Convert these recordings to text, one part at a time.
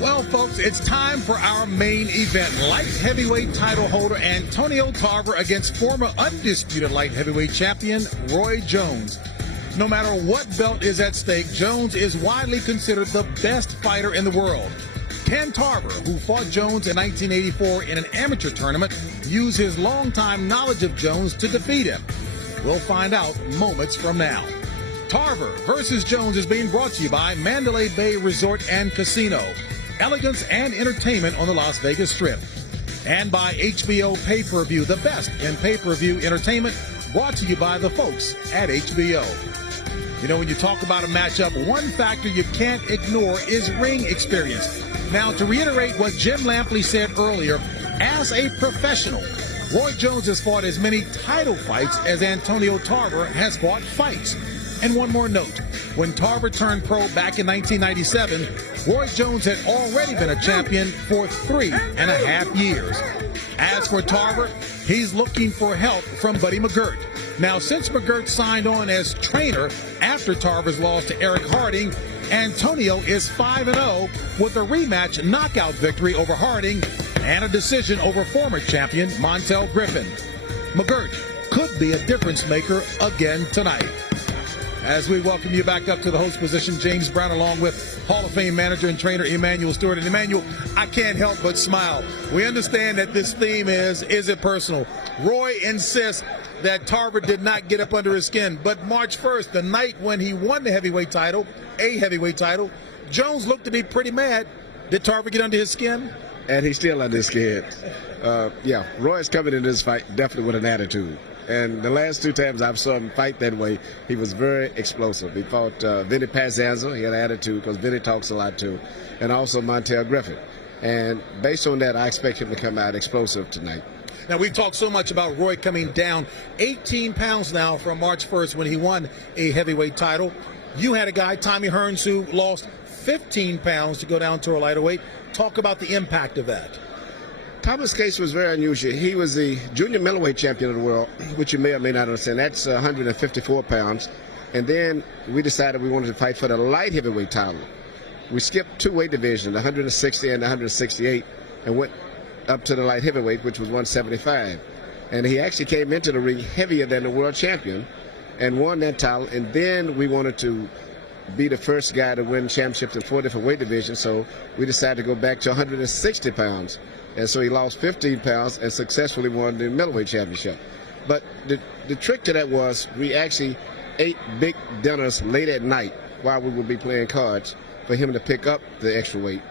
Well, folks, it's time for our main event. Light heavyweight title holder Antonio Tarver against former undisputed light heavyweight champion Roy Jones. No matter what belt is at stake, Jones is widely considered the best fighter in the world. Can Tarver, who fought Jones in 1984 in an amateur tournament, use his longtime knowledge of Jones to defeat him? We'll find out moments from now. Tarver versus Jones is being brought to you by Mandalay Bay Resort and Casino. Elegance and entertainment on the Las Vegas Strip. And by HBO Pay-Per-View, the best in pay-per-view entertainment, brought to you by the folks at HBO. You know, when you talk about a matchup, one factor you can't ignore is ring experience. Now, to reiterate what Jim Lampley said earlier, as a professional, Roy Jones has fought as many title fights as Antonio Tarver has fought fights. And one more note, when Tarver turned pro back in 1997, Roy Jones had already been a champion for 3.5 years. As for Tarver, he's looking for help from Buddy McGirt. Now, since McGirt signed on as trainer after Tarver's loss to Eric Harding, Antonio is 5-0 with a rematch knockout victory over Harding and a decision over former champion Montel Griffin. McGirt could be a difference maker again tonight. As we welcome you back up to the host position, James Brown, along with Hall of Fame manager and trainer Emmanuel Stewart. And Emmanuel, I can't help but smile. We understand that this theme is it personal? Roy insists that Tarver did not get up under his skin. But March 1st, the night when he won the heavyweight title, Jones looked to be pretty mad. Did Tarver get under his skin? And he's still under his skin. Roy's coming in this fight definitely with an attitude. And the last two times I've saw him fight that way, he was very explosive. He fought Vinny Pazanza. He had an attitude because Vinny talks a lot too. And also Montel Griffin. And based on that, I expect him to come out explosive tonight. Now, we've talked so much about Roy coming down 18 pounds now from March 1st when he won a heavyweight title. You had a guy, Tommy Hearns, who lost 15 pounds to go down to a lighter weight. Talk about the impact of that. Thomas' case was very unusual. He was the junior middleweight champion of the world, which you may or may not understand. That's 154 pounds. And then we decided we wanted to fight for the light heavyweight title. We skipped two weight divisions, the 160 and the 168, and went up to the light heavyweight, which was 175. And he actually came into the ring heavier than the world champion and won that title. And then we wanted to be the first guy to win championships in 4 different weight divisions, so we decided to go back to 160 pounds. And so he lost 15 pounds and successfully won the middleweight championship. But the trick to that was we actually ate big dinners late at night while we would be playing cards for him to pick up the extra weight.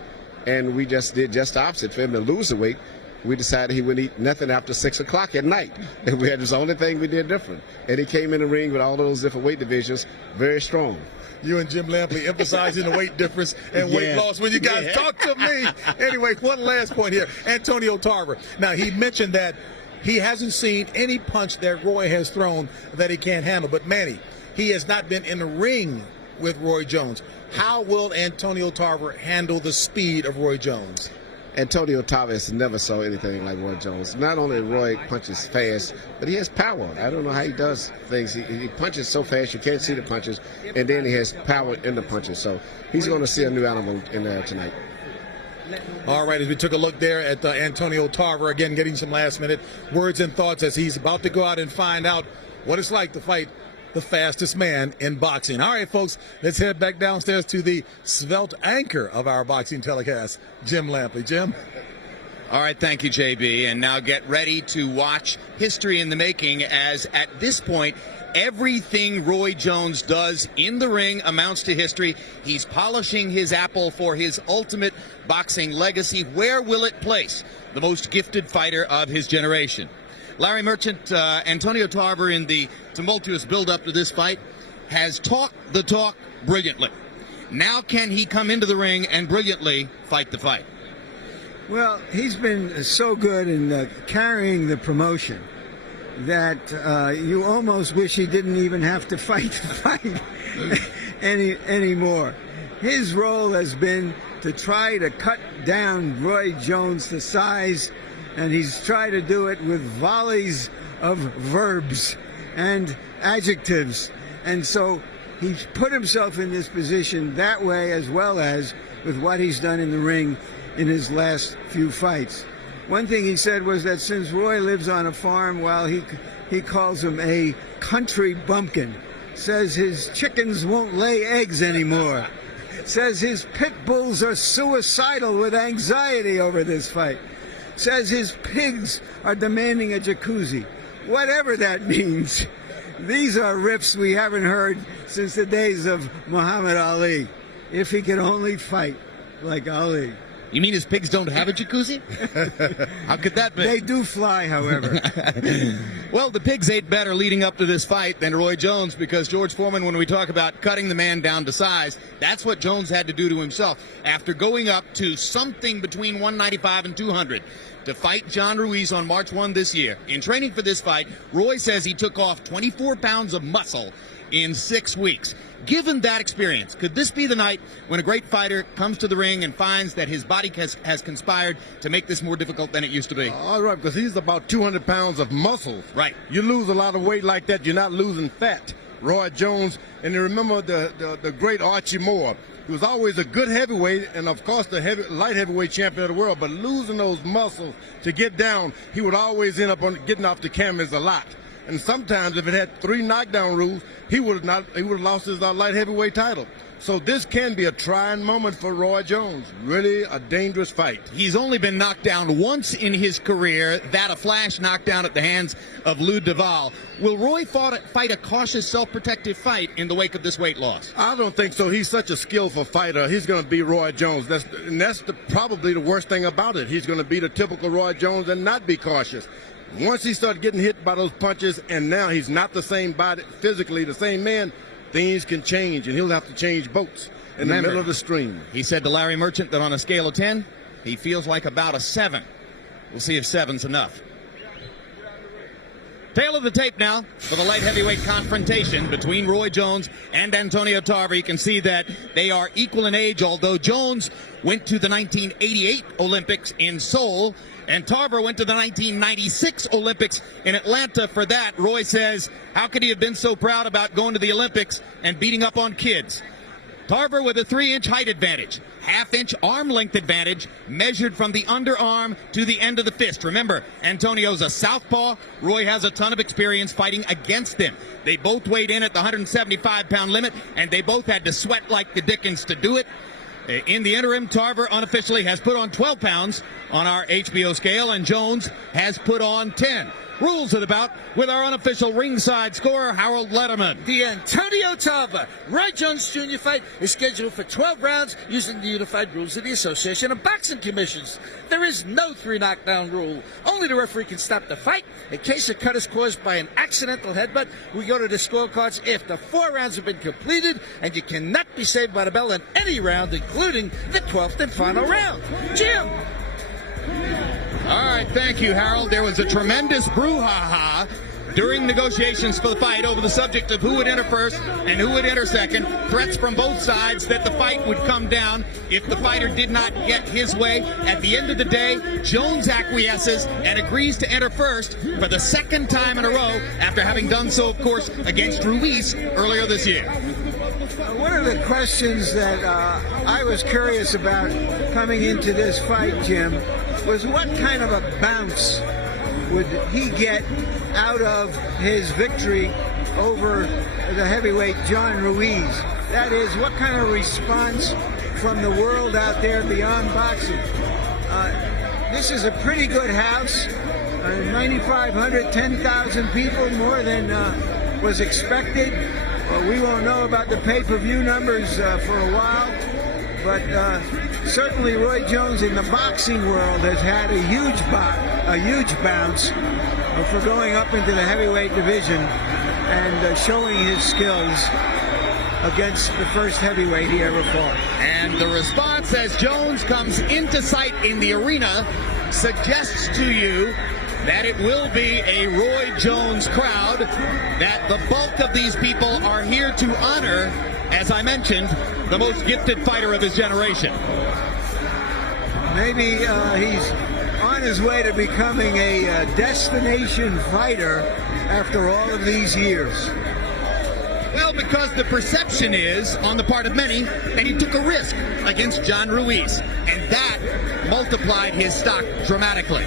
And we just did just the opposite. For him to lose the weight, we decided he wouldn't eat nothing after 6 o'clock at night. And we had this only thing we did different. And he came in the ring with all those different weight divisions very strong. You and Jim Lampley emphasizing the weight difference and weight loss when you guys talk to me. Anyway, one last point here. Antonio Tarver. Now, he mentioned that he hasn't seen any punch that Roy has thrown that he can't handle. But, Manny, he has not been in the ring with Roy Jones. How will Antonio Tarver handle the speed of Roy Jones? Antonio Tarver never saw anything like Roy Jones. Not only Roy punches fast, but he has power. I don't know how he does things. He punches so fast you can't see the punches, and then he has power in the punches. So he's going to see a new animal in there tonight. All right, as we took a look there at Antonio Tarver, again getting some last-minute words and thoughts as he's about to go out and find out what it's like to fight the fastest man in boxing. All right, folks, let's head back downstairs to the svelte anchor of our boxing telecast, Jim Lampley. Jim? All right, thank you, JB. And now get ready to watch history in the making, as at this point, everything Roy Jones does in the ring amounts to history. He's polishing his apple for his ultimate boxing legacy. Where will it place the most gifted fighter of his generation? Larry Merchant, Antonio Tarver, in the tumultuous build-up to this fight, has talked the talk brilliantly. Now can he come into the ring and brilliantly fight the fight? Well, he's been so good in carrying the promotion that you almost wish he didn't even have to fight anymore. His role has been to try to cut down Roy Jones to size, and he's tried to do it with volleys of verbs and adjectives. And so he's put himself in this position that way, as well as with what he's done in the ring in his last few fights. One thing he said was that since Roy lives on a farm, well, he calls him a country bumpkin. Says his chickens won't lay eggs anymore. Says his pit bulls are suicidal with anxiety over this fight. Says his pigs are demanding a jacuzzi. Whatever that means, these are riffs we haven't heard since the days of Muhammad Ali. If he could only fight like Ali. You mean his pigs don't have a jacuzzi? How could that be? They do fly, however. Well, the pigs ate better leading up to this fight than Roy Jones, because George Foreman, when we talk about cutting the man down to size, that's what Jones had to do to himself. After going up to something between 195 and 200 to fight John Ruiz on March 1 this year, in training for this fight, Roy says he took off 24 pounds of muscle in 6 weeks. Given that experience, could this be the night when a great fighter comes to the ring and finds that his body has conspired to make this more difficult than it used to be? All right, because he's about 200 pounds of muscle. Right. You lose a lot of weight like that, you're not losing fat. Roy Jones, and you remember the great Archie Moore. He was always a good heavyweight, and of course the light heavyweight champion of the world, but losing those muscles to get down, he would always end up getting off the canvas a lot. And sometimes, if it had 3 knockdown rules, he would have lost his light heavyweight title. So this can be a trying moment for Roy Jones. Really a dangerous fight. He's only been knocked down once in his career, that a flash knockdown at the hands of Lou Duval. Will Roy fight a cautious, self-protective fight in the wake of this weight loss? I don't think so. He's such a skillful fighter. He's going to beat Roy Jones. That's probably the worst thing about it. He's going to beat a typical Roy Jones and not be cautious. Once he started getting hit by those punches, and now he's not the same body, physically the same man, things can change, and he'll have to change boats in the middle of the stream. He said to Larry Merchant that on a scale of 10, he feels like about a 7. We'll see if 7's enough. Tail of the tape now for the light heavyweight confrontation between Roy Jones and Antonio Tarver. You can see that they are equal in age, although Jones went to the 1988 Olympics in Seoul, and Tarver went to the 1996 Olympics in Atlanta. For that, Roy says, how could he have been so proud about going to the Olympics and beating up on kids? Tarver with a 3-inch height advantage, half-inch arm length advantage, measured from the underarm to the end of the fist. Remember, Antonio's a southpaw. Roy has a ton of experience fighting against him. They both weighed in at the 175-pound limit, and they both had to sweat like the dickens to do it. In the interim, Tarver unofficially has put on 12 pounds on our HBO scale, and Jones has put on 10. Rules of the bout with our unofficial ringside scorer, Harold Letterman. The Antonio Tarver Roy Jones Jr. fight is scheduled for 12 rounds using the unified rules of the Association of Boxing Commissions. There is no 3 knockdown rule. Only the referee can stop the fight. In case a cut is caused by an accidental headbutt, we go to the scorecards after 4 rounds have been completed, and you cannot be saved by the bell in any round, including the 12th and final round. Jim! All right, thank you, Harold. There was a tremendous brouhaha during negotiations for the fight over the subject of who would enter first and who would enter second. Threats from both sides that the fight would come down if the fighter did not get his way. At the end of the day, Jones acquiesces and agrees to enter first for the 2nd time in a row after having done so, of course, against Ruiz earlier this year. One of the questions that I was curious about coming into this fight, Jim, was what kind of a bounce would he get out of his victory over the heavyweight John Ruiz? That is, what kind of response from the world out there beyond boxing? This is a pretty good house, 9,500, 10,000 people, more than was expected. We won't know about the pay-per-view numbers for a while, but certainly Roy Jones in the boxing world has had a huge bounce. for going up into the heavyweight division and showing his skills against the first heavyweight he ever fought. And the response as Jones comes into sight in the arena suggests to you that it will be a Roy Jones crowd, that the bulk of these people are here to honor, as I mentioned, the most gifted fighter of his generation. Maybe he's on his way to becoming a destination fighter after all of these years. Well, because the perception is, on the part of many, that he took a risk against John Ruiz, and that multiplied his stock dramatically.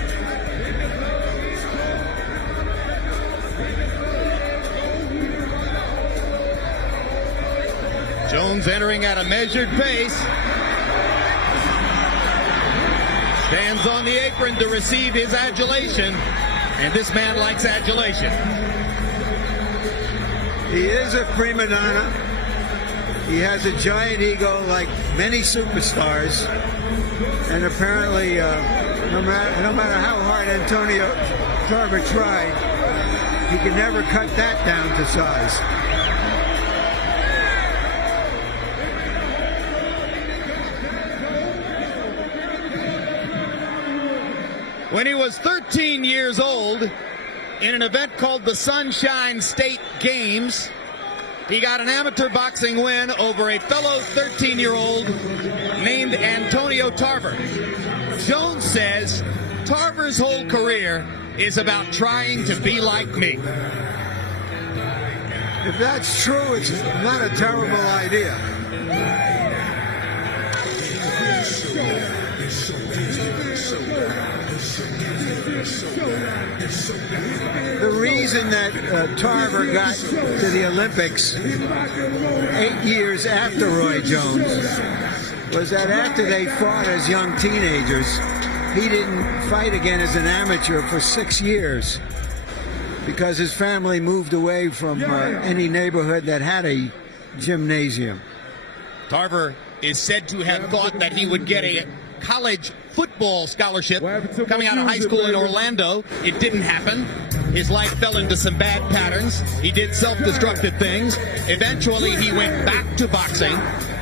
Jones entering at a measured pace. Stands on the apron to receive his adulation, and this man likes adulation. He is a prima donna. He has a giant ego like many superstars, and apparently, no matter how hard Antonio Tarver tried, he could never cut that down to size. When he was 13 years old, in an event called the Sunshine State Games, he got an amateur boxing win over a fellow 13-year-old named Antonio Tarver. Jones says Tarver's whole career is about trying to be like me. If that's true, it's not a terrible idea. The reason that Tarver got to the Olympics 8 years after Roy Jones was that after they fought as young teenagers, he didn't fight again as an amateur for 6 years because his family moved away from any neighborhood that had a gymnasium. Tarver is said to have thought that he would get a college football scholarship coming out of high school in Orlando. It didn't happen. His life fell into some bad patterns. He did self-destructive things. Eventually, he went back to boxing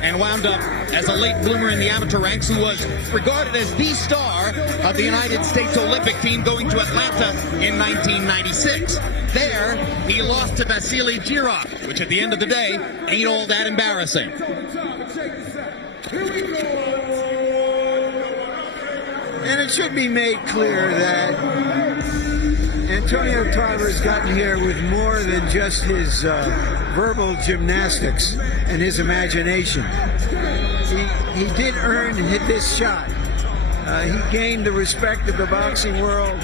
and wound up as a late bloomer in the amateur ranks, who was regarded as the star of the United States Olympic team going to Atlanta in 1996. There, he lost to Vasily Girov, which at the end of the day ain't all that embarrassing. And it should be made clear that Antonio Tarver has gotten here with more than just his verbal gymnastics and his imagination. He did earn this shot. He gained the respect of the boxing world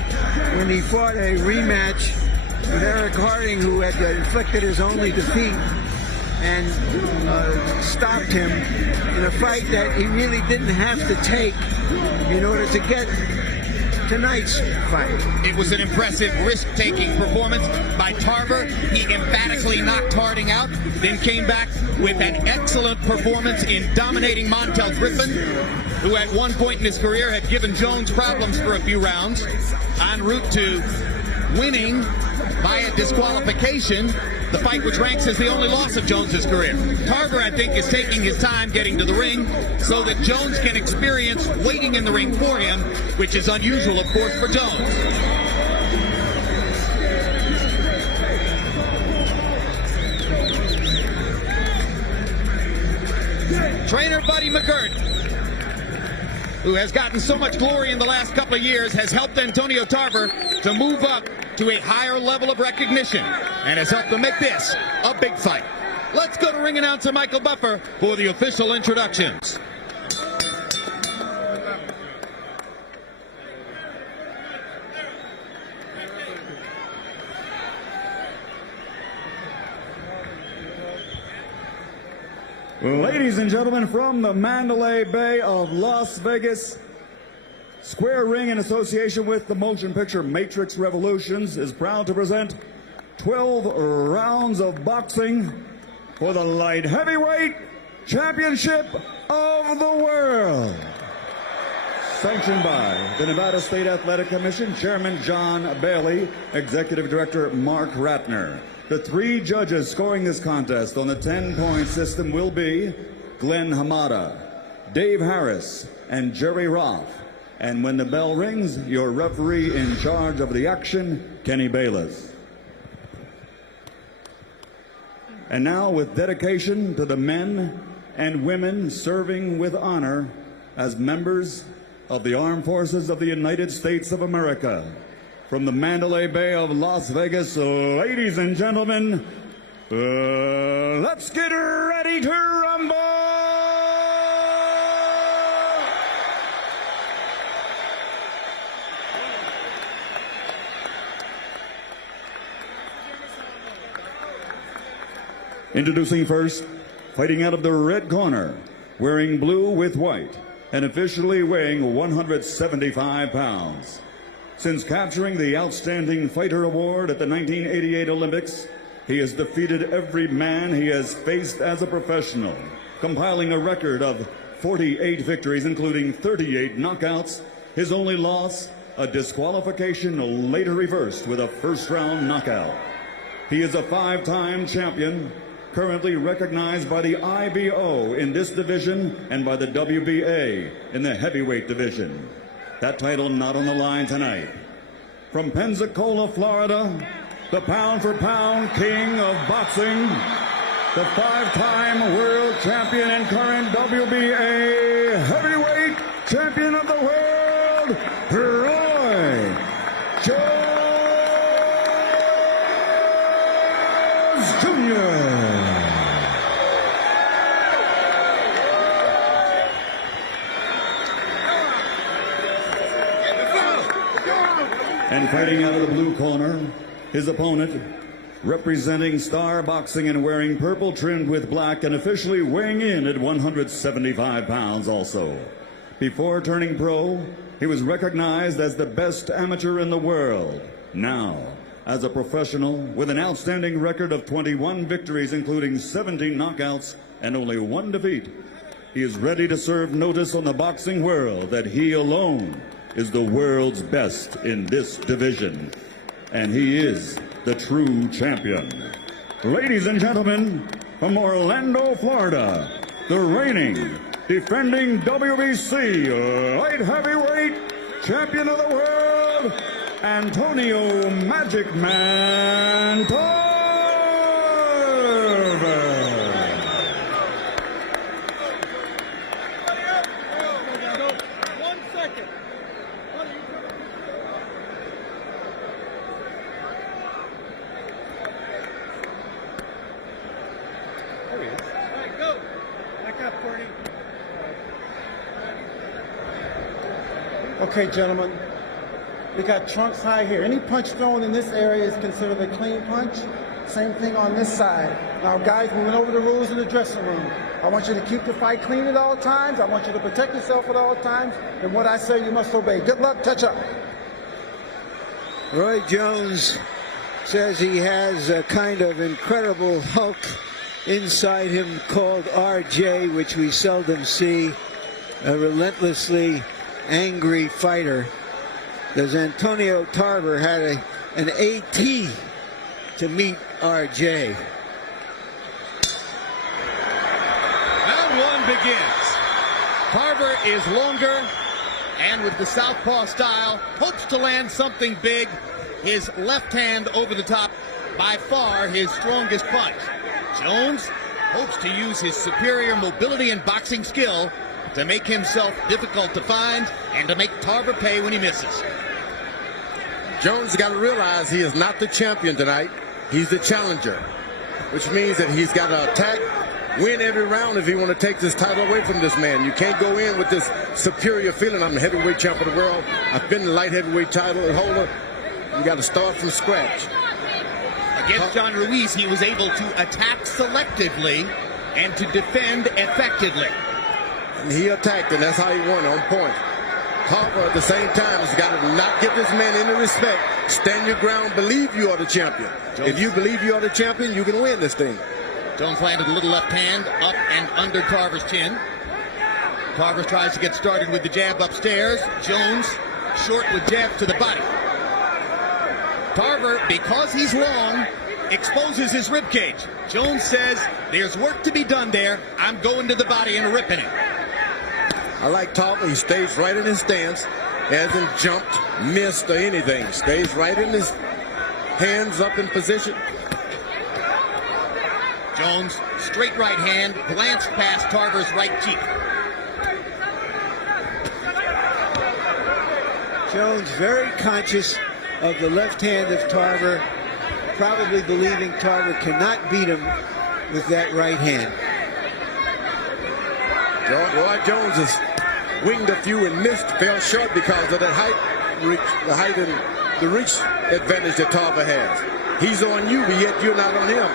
when he fought a rematch with Eric Harding, who had inflicted his only defeat and stopped him in a fight that he really didn't have to take in order to get tonight's fight. It was an impressive risk-taking performance by Tarver. He emphatically knocked Harding out, then came back with an excellent performance in dominating Montel Griffin, who at one point in his career had given Jones problems for a few rounds, en route to winning via disqualification the fight which ranks as the only loss of Jones's career. Tarver, I think, is taking his time getting to the ring so that Jones can experience waiting in the ring for him, which is unusual, of course, for Jones. Trainer Buddy McGirt, who has gotten so much glory in the last couple of years, has helped Antonio Tarver to move up to a higher level of recognition and has helped them make this a big fight. Let's go to ring announcer Michael Buffer for the official introductions. Ladies and gentlemen, from the Mandalay Bay of Las Vegas, Square Ring, in association with the motion picture Matrix Revolutions, is proud to present 12 rounds of boxing for the light heavyweight championship of the world. sanctioned by the Nevada State Athletic Commission, Chairman John Bailey, Executive Director Mark Ratner. The 3 judges scoring this contest on the 10-point system will be Glenn Hamada, Dave Harris, and Jerry Roth. And when the bell rings, your referee in charge of the action, Kenny Bayless. And now, with dedication to the men and women serving with honor as members of the Armed Forces of the United States of America, from the Mandalay Bay of Las Vegas, ladies and gentlemen, let's get ready to rumble! Introducing first, fighting out of the red corner, wearing blue with white, and officially weighing 175 pounds. Since capturing the Outstanding Fighter Award at the 1988 Olympics, he has defeated every man he has faced as a professional, compiling a record of 48 victories, including 38 knockouts. His only loss, a disqualification later reversed with a first-round knockout. He is a 5-time champion, currently recognized by the IBO in this division and by the WBA in the heavyweight division. That title not on the line tonight. From Pensacola, Florida, the pound-for-pound king of boxing, the 5-time world champion and current WBA heavyweight champion of the world, Roy Jones Jr. And fighting out of the blue corner, his opponent, representing Star Boxing and wearing purple trimmed with black and officially weighing in at 175 pounds also. Before turning pro, he was recognized as the best amateur in the world. Now, as a professional with an outstanding record of 21 victories, including 17 knockouts and only 1 defeat, he is ready to serve notice on the boxing world that he alone is the world's best in this division, and he is the true champion. Ladies and gentlemen, from Orlando, Florida, the reigning, defending WBC light heavyweight champion of the world, Antonio Magic Man Tarver. Okay, gentlemen, we got trunks high here. Any punch thrown in this area is considered a clean punch. Same thing on this side. Now, guys, we went over the rules in the dressing room. I want you to keep the fight clean at all times. I want you to protect yourself at all times. And what I say, you must obey. Good luck. Touch up. Roy Jones says he has a kind of incredible Hulk inside him called RJ, which we seldom see, a relentlessly angry fighter. Does Antonio Tarver had an AT to meet RJ. Round 1 begins. Tarver is longer and with the southpaw style hopes to land something big. His left hand over the top, by far his strongest punch. Jones hopes to use his superior mobility and boxing skill to make himself difficult to find and to make Tarver pay when he misses. Jones has got to realize he is not the champion tonight. He's the challenger, which means that he's got to attack, win every round if he want to take this title away from this man. You can't go in with this superior feeling. I'm the heavyweight champion of the world. I've been the light heavyweight title holder. You got to start from scratch. Against John Ruiz, he was able to attack selectively and to defend effectively. And he attacked, and that's how he won, on point. Tarver, at the same time, has got to not give this man any respect. Stand your ground. Believe you are the champion. Jones. If you believe you are the champion, you can win this thing. Jones landed a little left hand up and under Tarver's chin. Tarver tries to get started with the jab upstairs. Jones short with jab to the body. Tarver, because he's long, exposes his ribcage. Jones says, there's work to be done there. I'm going to the body and ripping it. I like Tarver. He stays right in his stance. Hasn't jumped, missed, or anything. Stays right in his hands up in position. Jones, straight right hand, glanced past Tarver's right cheek. Jones very conscious of the left hand of Tarver, probably believing Tarver cannot beat him with that right hand. Roy Jones has winged a few and missed, fell short because of that the height and the reach advantage that Tarver has. He's on you, but yet you're not on him.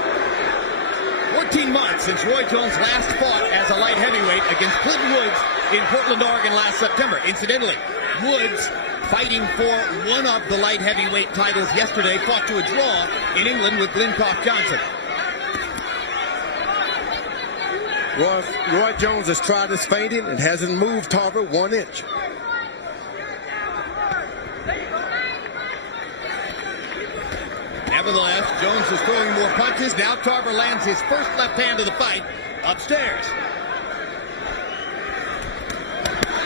14 months since Roy Jones last fought as a light heavyweight against Clinton Woods in Portland, Oregon last September. Incidentally, Woods, fighting for one of the light heavyweight titles yesterday, fought to a draw in England with Glencoff Johnson. Roy Jones has tried his feinting and hasn't moved Tarver 1 inch. Nevertheless, Jones is throwing more punches. Now Tarver lands his first left hand of the fight upstairs.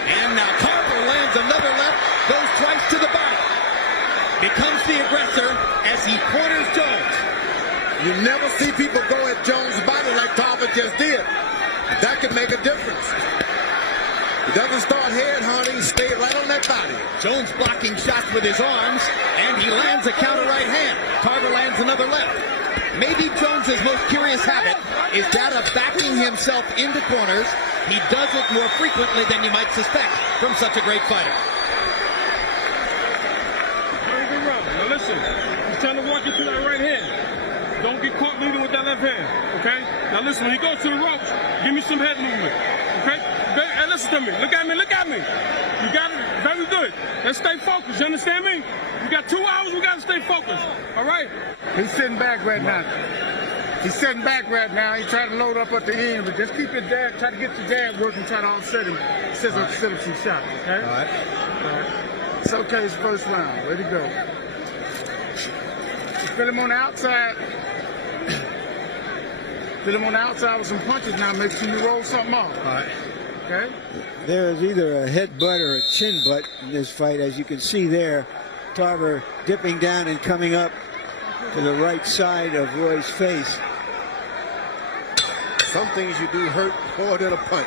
And now Tarver lands another left, goes twice to the body. Becomes the aggressor as he corners Jones. You never see people go at Jones' body like Tarver just did. That could make a difference. He doesn't start head hunting, stay right on that body. Jones blocking shots with his arms, and he lands a counter right hand. Tarver lands another left. Maybe Jones's most curious habit is that of backing himself into corners. He does it more frequently than you might suspect from such a great fighter. Now listen, he's trying to walk you through that right hand. Don't get caught leading with that left hand, okay? Now listen, when he goes to the ropes, give me some head movement, okay? Hey, listen to me. Look at me, look at me. You got it? Very good. Let's stay focused, you understand me? We got 2 hours, we got to stay focused, all right? He's sitting back right now. He's sitting back right now. He's trying to load up at the end, but just keep your jab, try to get your jab working, try to offset him, set up some shots, okay? All right. All right. It's okay, it's first round. Ready to go. Feel him on the outside. Feel him on the outside with some punches now. Make sure you roll something off. All right. Okay? There is either a headbutt or a chin butt in this fight, as you can see there. Tarver dipping down and coming up to the right side of Roy's face. Some things you do hurt more than a punch.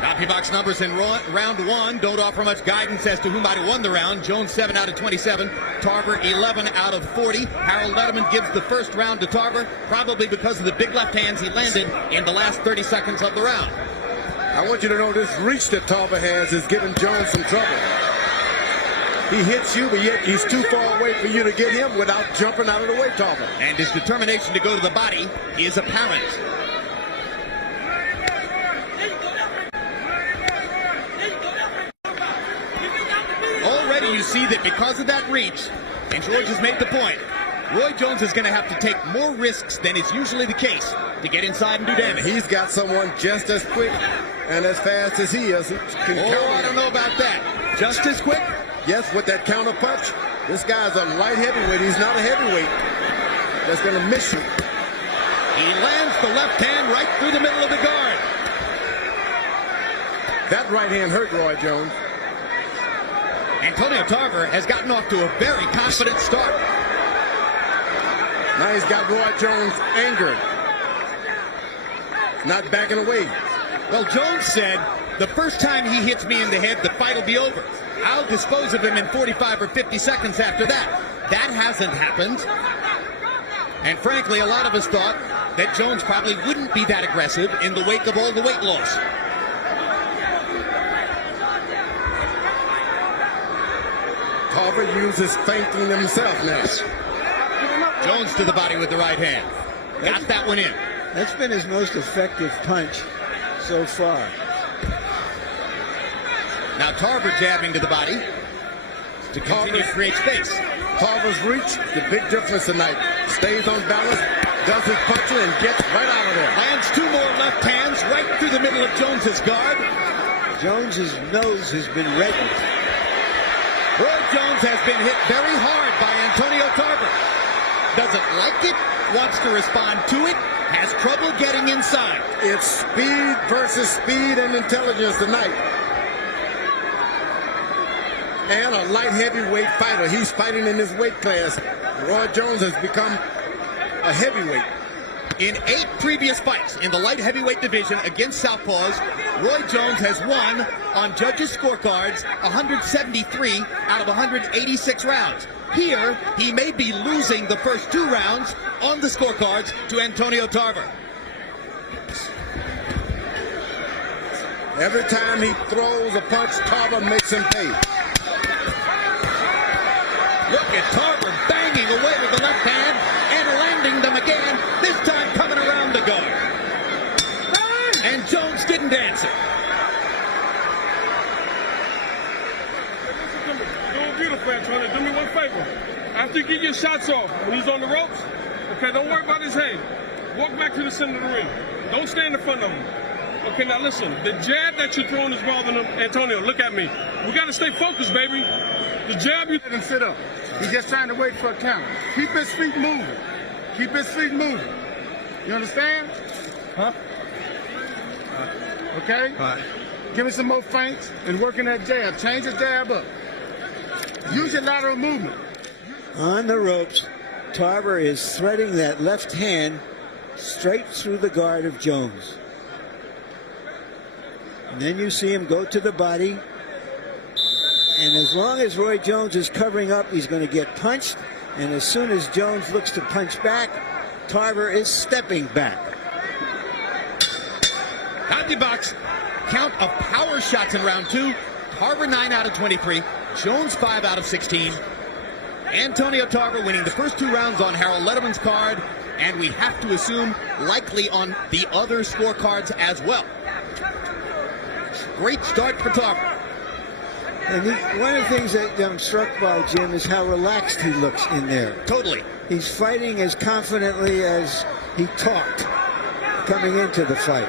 CompuBox numbers in round one don't offer much guidance as to who might have won the round. Jones 7 out of 27, Tarver 11 out of 40. Harold Letterman gives the first round to Tarver, probably because of the big left hands he landed in the last 30 seconds of the round. I want you to know this reach that Tarver has is giving Jones some trouble. He hits you, but yet he's too far away for you to get him without jumping out of the way, Tarver. And his determination to go to the body is apparent. Already you see that because of that reach, and George has made the point, Roy Jones is going to have to take more risks than is usually the case to get inside and do damage. He's got someone just as quick and as fast as he is. He can I don't know about that. Just as quick? Yes, with that counter punch. This guy's a light heavyweight. He's not a heavyweight. That's going to miss you. He lands the left hand right through the middle of the guard. That right hand hurt Roy Jones. Antonio Tarver has gotten off to a very confident start. Now he's got Roy Jones angered. Not backing away. Well, Jones said, the first time he hits me in the head, the fight will be over. I'll dispose of him in 45 or 50 seconds after that. That hasn't happened. And frankly, a lot of us thought that Jones probably wouldn't be that aggressive in the wake of all the weight loss. Tarver uses feinting himself now. Jones to the body with the right hand. Got that one in. That's been his most effective punch so far. Now Tarver jabbing to the body to continue to create space. Tarver's reach, the big difference tonight. stays on balance, does his punching, and gets right out of there. Lands two more left hands right through the middle of Jones's guard. Jones's nose has been reddened. Roy Jones has been hit very hard by Antonio Tarver. Doesn't like it, wants to respond to it, has trouble getting inside. It's speed versus speed and intelligence tonight. And a light heavyweight fighter. He's fighting in this weight class. Roy Jones has become a heavyweight. In 8 previous fights in the light heavyweight division against Southpaws, Roy Jones has won on judges' scorecards 173 out of 186 rounds. Here, he may be losing the first 2 rounds on the scorecards to Antonio Tarver. Every time he throws a punch, Tarver makes him pay. Look at Tarver banging away with the left hand and landing them again, this time coming around the guard. And Jones didn't answer. Doing beautiful, Antonio. Do me one favor. After you get your shots off, when he's on the ropes, okay, don't worry about his head. Walk back to the center of the ring. Don't stay in the front of him. Okay, now listen. The jab that you're throwing is bothering him. Antonio, look at me. We got to stay focused, baby. The jab you... Let him sit up. He's just trying to wait for a counter. Keep his feet moving. Keep his feet moving. You understand? Huh? Okay? All right. Give me some more feints and working that jab. Change the jab up. Use your lateral movement. On the ropes, Tarver is threading that left hand straight through the guard of Jones. And then you see him go to the body. And as long as Roy Jones is covering up, he's going to get punched. And as soon as Jones looks to punch back, Tarver is stepping back. Happy box. Count of power shots in round 2. Tarver 9 out of 23. Jones 5 out of 16. Antonio Tarver winning the first 2 rounds on Harold Letterman's card. And we have to assume likely on the other scorecards as well. Great start for Tarver. And one of the things that I'm struck by, Jim, is how relaxed he looks in there. Totally. He's fighting as confidently as he talked coming into the fight.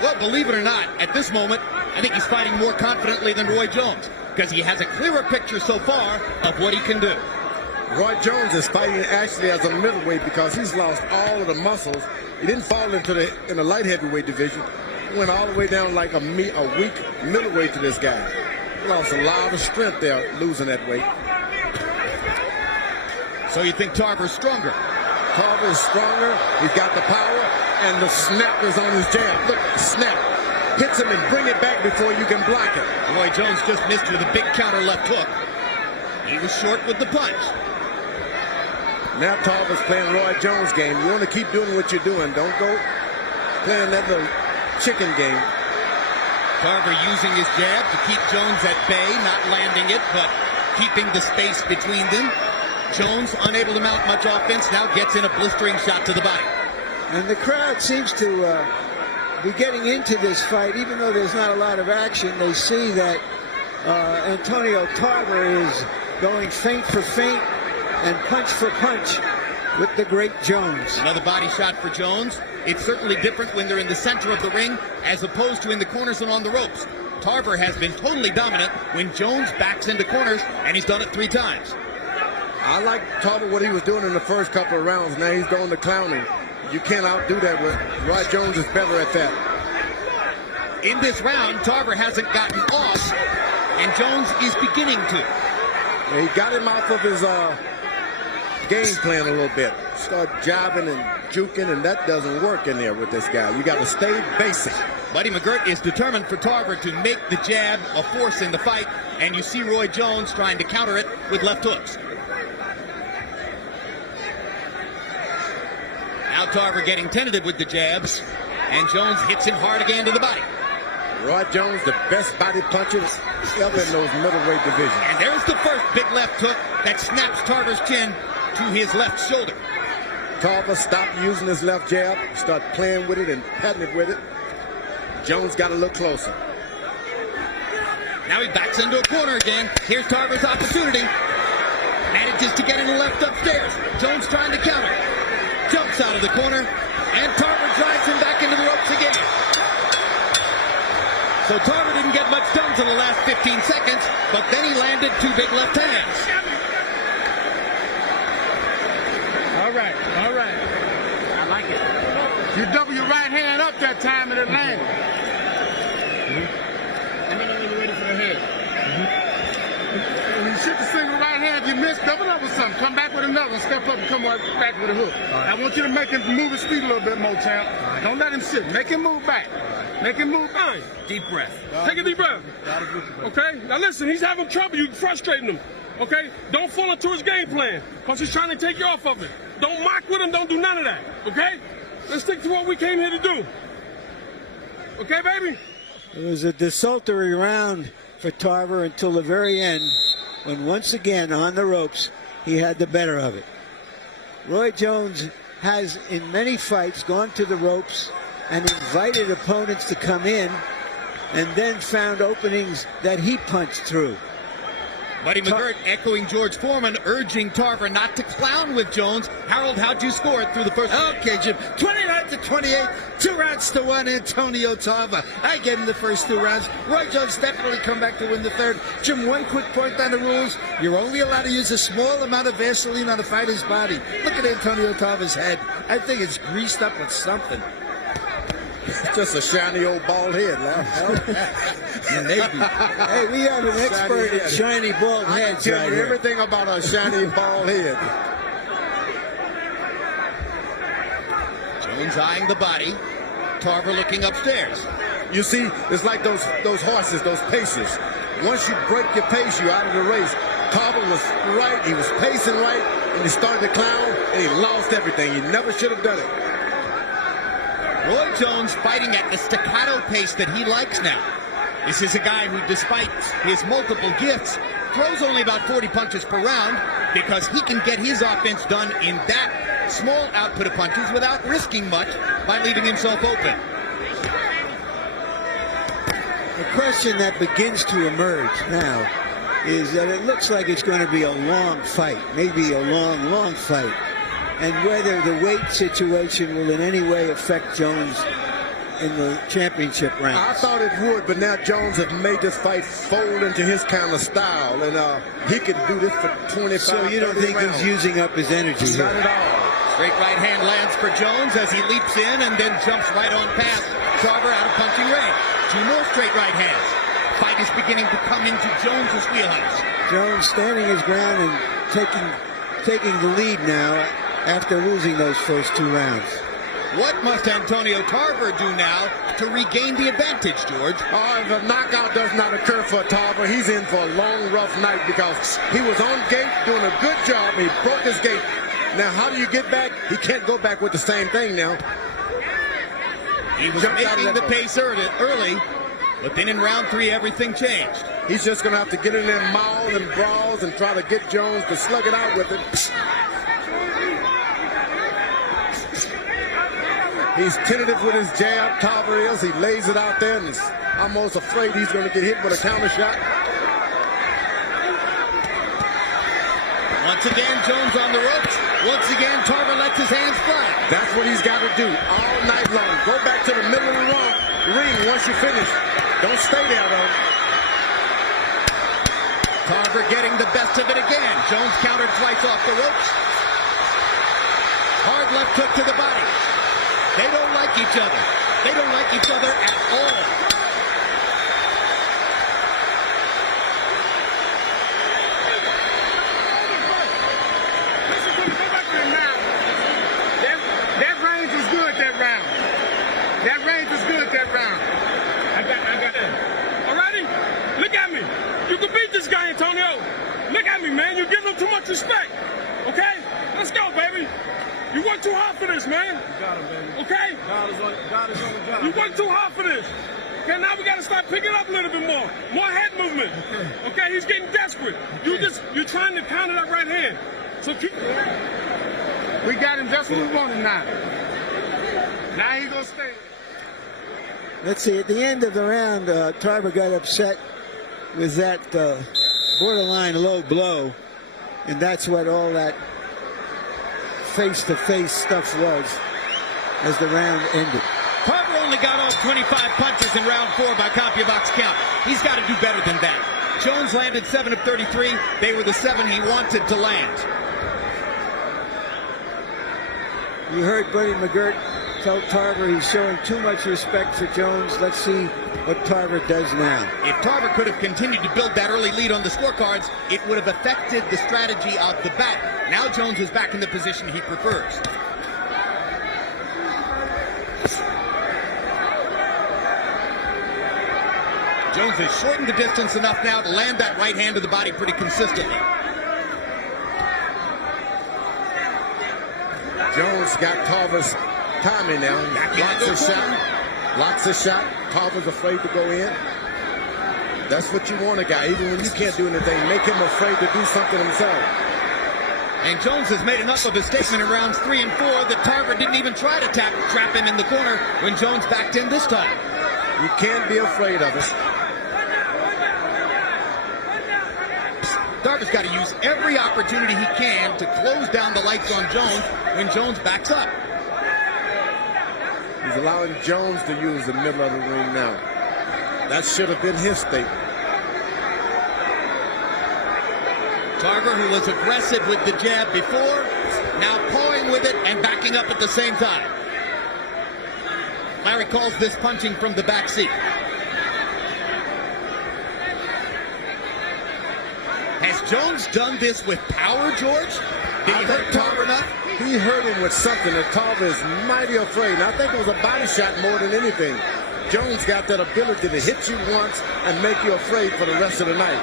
Well, believe it or not, at this moment, I think he's fighting more confidently than Roy Jones because he has a clearer picture so far of what he can do. Roy Jones is fighting actually as a middleweight because he's lost all of the muscles. He didn't fall into in the light heavyweight division. He went all the way down like a weak middleweight to this guy. Lost a lot of strength there losing that weight. So you think Tarver's stronger? Tarver is stronger. He's got the power, and the snap is on his jab. Look, snap. Hits him and bring it back before you can block it. Roy Jones just missed with a big counter left hook. He was short with the punch. Now Tarver's playing Roy Jones' game. You want to keep doing what you're doing. Don't go playing that little chicken game. Tarver using his jab to keep Jones at bay, not landing it, but keeping the space between them. Jones, unable to mount much offense, now gets in a blistering shot to the body. And the crowd seems to be getting into this fight, even though there's not a lot of action. They see that Antonio Tarver is going feint for feint and punch for punch with the great Jones. Another body shot for Jones. It's certainly different when they're in the center of the ring as opposed to in the corners and on the ropes. Tarver has been totally dominant when Jones backs into corners, and he's done it 3 times. I like Tarver what he was doing in the first couple of rounds. Now he's going to clowning. You can't outdo that with Roy Jones is better at that. In this round, Tarver hasn't gotten off, and Jones is beginning to. He got him off of his game plan a little bit. Start jabbing and juking, and that doesn't work in there with this guy. You got to stay basic. Buddy McGirt is determined for Tarver to make the jab a force in the fight, and you see Roy Jones trying to counter it with left hooks. Now Tarver getting tentative with the jabs, and Jones hits him hard again to the body. Roy Jones, the best body puncher ever in those middleweight divisions. And there's the first big left hook that snaps Tarver's chin to his left shoulder. Tarver stopped using his left jab, start playing with it and patting it with it. Jones got a little closer. Now he backs into a corner again. Here's Tarver's opportunity. Managed manages to get in the left upstairs. Jones trying to counter. Jumps out of the corner, and Tarver drives him back into the ropes again. So Tarver didn't get much done for the last 15 seconds, but then he landed two big left hands. All right. I like it. You double your right hand up that time and it landed. Let me know when you're ready for the head. When you shoot the single right hand, you miss, double up with something. Come back with another one. Step up and come right back with a hook. I want you to make him move his feet a little bit more, champ. Don't let him sit. Make him move back. Make him move back. Deep breath. Take a deep breath. Okay? Now listen, he's having trouble. You're frustrating him. Okay? Don't fall into his game plan because he's trying to take you off of it. Don't mock with him. Don't do none of that. Okay? Let's stick to what we came here to do. Okay, baby? It was a desultory round for Tarver until the very end, when once again on the ropes he had the better of it. Roy Jones has in many fights gone to the ropes and invited opponents to come in and then found openings that he punched through. Buddy McGirt echoing George Foreman, urging Tarver not to clown with Jones. Harold, how'd you score it through the first? Okay, Jim. 29-28, 2-1 Antonio Tarver. I gave him the first 2 rounds. Roy Jones definitely come back to win the third. Jim, one quick point on the rules. You're only allowed to use a small amount of Vaseline on a fighter's body. Look at Antonio Tarver's head. I think it's greased up with something. It's just a shiny old bald head, man. Maybe. Hey, we have an expert at shiny bald I heads can tell right you here. everything about a shiny bald head. Jones eyeing the body. Tarver looking upstairs. You see, it's like those horses, those pacers. Once you break your pace, you're out of the race. Tarver was right, he was pacing right, and he started to clown, and he lost everything. He never should have done it. Roy Jones fighting at the staccato pace that he likes now. This is a guy who, despite his multiple gifts, throws only about 40 punches per round because he can get his offense done in that small output of punches without risking much by leaving himself open. The question that begins to emerge now is that it looks like it's going to be a long fight, maybe a long fight, and whether the weight situation will in any way affect Jones in the championship round. I thought it would, but now Jones has made this fight fold into his kind of style, and he can do this for 25, So you don't 30 think rounds. he's using up his energy here? Not at all. Straight right hand lands for Jones as he leaps in and then jumps right on past Tarver out of punching range. 2 more straight right hands. Fight is beginning to come into Jones's wheelhouse. Jones standing his ground and taking the lead now after losing those first 2 rounds. What must Antonio Tarver do now to regain the advantage, George? If a knockout does not occur for Tarver, he's in for a long, rough night because he was on gate doing a good job. He broke his gate. Now, how do you get back? He can't go back with the same thing now. He was making the pace early, but then in round 3, everything changed. He's just going to have to get in there and maul and brawls and try to get Jones to slug it out with him. He's tentative with his jab. Tarver is. He lays it out there and is almost afraid he's going to get hit with a counter shot. Once again, Jones on the ropes. Once again, Tarver lets his hands fly. That's what he's got to do all night long. Go back to the middle of the ring once you finish. Don't stay there, though. Tarver getting the best of it again. Jones countered twice off the ropes. Hard left hook to the body. They don't like each other. They don't like each other at all. Listen to me. Go back to him now. That range was good that round. That range was good that round. I got that. All righty? Look at me. You can beat this guy, Antonio. Look at me, man. You're giving him too much respect. Okay? Let's go, baby. You worked too hard for this, man. You got him, baby. Okay? God is on the job. You worked too hard for this. Okay, now we got to start picking up a little bit more. More head movement. Okay, he's getting desperate. You're trying to counter that right hand. So keep. We got him just where we want him now. Now he gonna stay. Let's see, at the end of the round, Tarver got upset with that borderline low blow And that's what all that face-to-face stuff was as the round ended. Tarver only got off 25 punches in round 4 by CompuBox count. He's got to do better than that. Jones landed 7 of 33. They were the 7 he wanted to land. You heard Buddy McGirt tell Tarver he's showing too much respect for Jones. Let's see what Tarver does now. If Tarver could have continued to build that early lead on the scorecards, it would have affected the strategy of the battle. Now Jones is back in the position he prefers. Jones has shortened the distance enough now to land that right hand to the body pretty consistently. Jones got Tarver's timing now. Blocks a shot. Tarver's afraid to go in. That's what you want a guy, even when you can't do anything. Make him afraid to do something himself. And Jones has made enough of a statement in rounds 3 and 4 that Tarver didn't even try to trap him in the corner when Jones backed in this time. You can't be afraid of us. Tarver's got to use every opportunity he can to close down the lights on Jones when Jones backs up. He's allowing Jones to use the middle of the ring now. That should have been his statement. Tarver, who was aggressive with the jab before, now pawing with it and backing up at the same time. Larry calls this punching from the back seat. Has Jones done this with power, George? Did he hurt Tarver enough? He hurt him with something that Tarver is mighty afraid. And I think it was a body shot more than anything. Jones got that ability to hit you once and make you afraid for the rest of the night.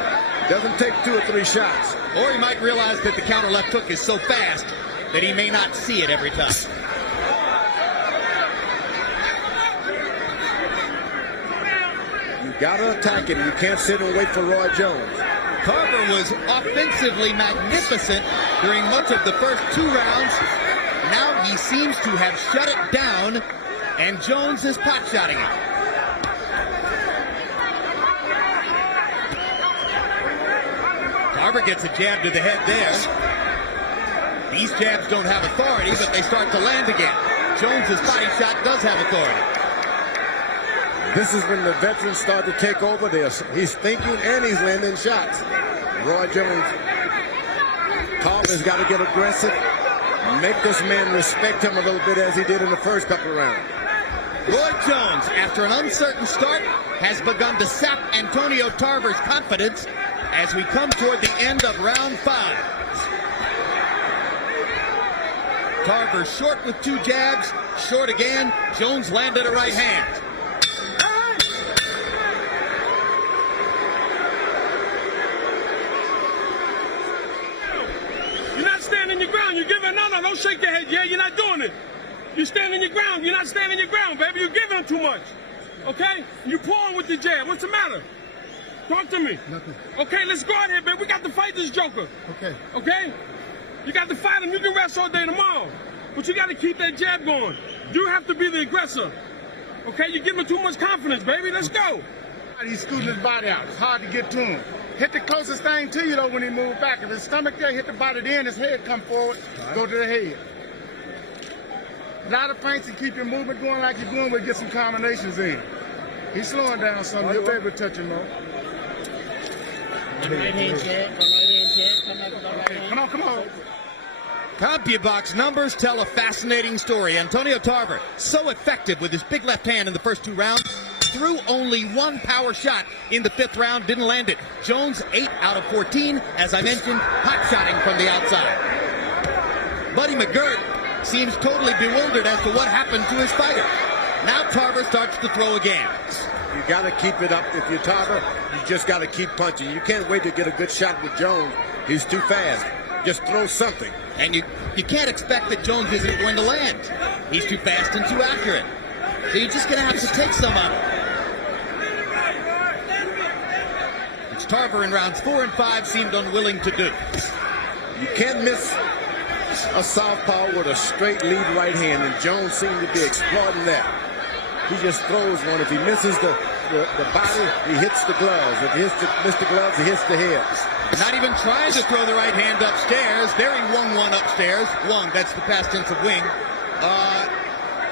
Doesn't take 2 or 3 shots. Or he might realize that the counter left hook is so fast that he may not see it every time. You gotta attack him. You can't sit and wait for Roy Jones. Tarver was offensively magnificent during much of the first 2 rounds. Now he seems to have shut it down, and Jones is pot-shotting it. Tarver gets a jab to the head there. These jabs don't have authority, but they start to land again. Jones's body shot does have authority. This is when the veterans start to take over this. He's thinking and he's landing shots. Roy Jones, Tarver's got to get aggressive. Make this man respect him a little bit as he did in the first couple of rounds. Roy Jones, after an uncertain start, has begun to sap Antonio Tarver's confidence as we come toward the end of round 5. Tarver short with 2 jabs, short again. Jones landed a right hand. You're not standing your ground. You're giving no. Don't shake your head. Yeah, you're not doing it. You're standing your ground. You're not standing your ground, baby. You're giving him too much. Okay? You're pulling with the jab. What's the matter? Talk to me. Nothing. Okay, let's go out here, baby. We got to fight this joker. Okay. Okay? You got to fight him. You can rest all day tomorrow. But you got to keep that jab going. You have to be the aggressor. Okay? You're giving him too much confidence, baby. Let's go. He's scooting his body out. It's hard to get to him. Hit the closest thing to you, though, when he moves back. If his stomach there, hit the body there, and his head come forward, go to the head. A lot of feints and keep your movement going like you're doing, but get some combinations in. He's slowing down some. You'll be able to touch him more. Right hand jab, right hand jab. Come back with the right hand. Come on, come on. CompuBox numbers tell a fascinating story. Antonio Tarver, so effective with his big left hand in the first 2 rounds, threw only 1 power shot in the 5th round, didn't land it. Jones, 8 out of 14, as I mentioned, hot-shotting from the outside. Buddy McGirt seems totally bewildered as to what happened to his fighter. Now Tarver starts to throw again. You got to keep it up. If you're Tarver, you just got to keep punching. You can't wait to get a good shot with Jones. He's too fast. Just throw something. And you can't expect that Jones isn't going to land. He's too fast and too accurate. So you're just going to have to take some out of him. Which Tarver in rounds 4 and 5 seemed unwilling to do. You can't miss a southpaw with a straight lead right hand, and Jones seemed to be exploiting that. He just throws one. If he misses the the body, he hits the gloves. If he missed the gloves, he hits the heads. Not even trying to throw the right hand upstairs. There he won one upstairs. Won, that's the past tense of wing.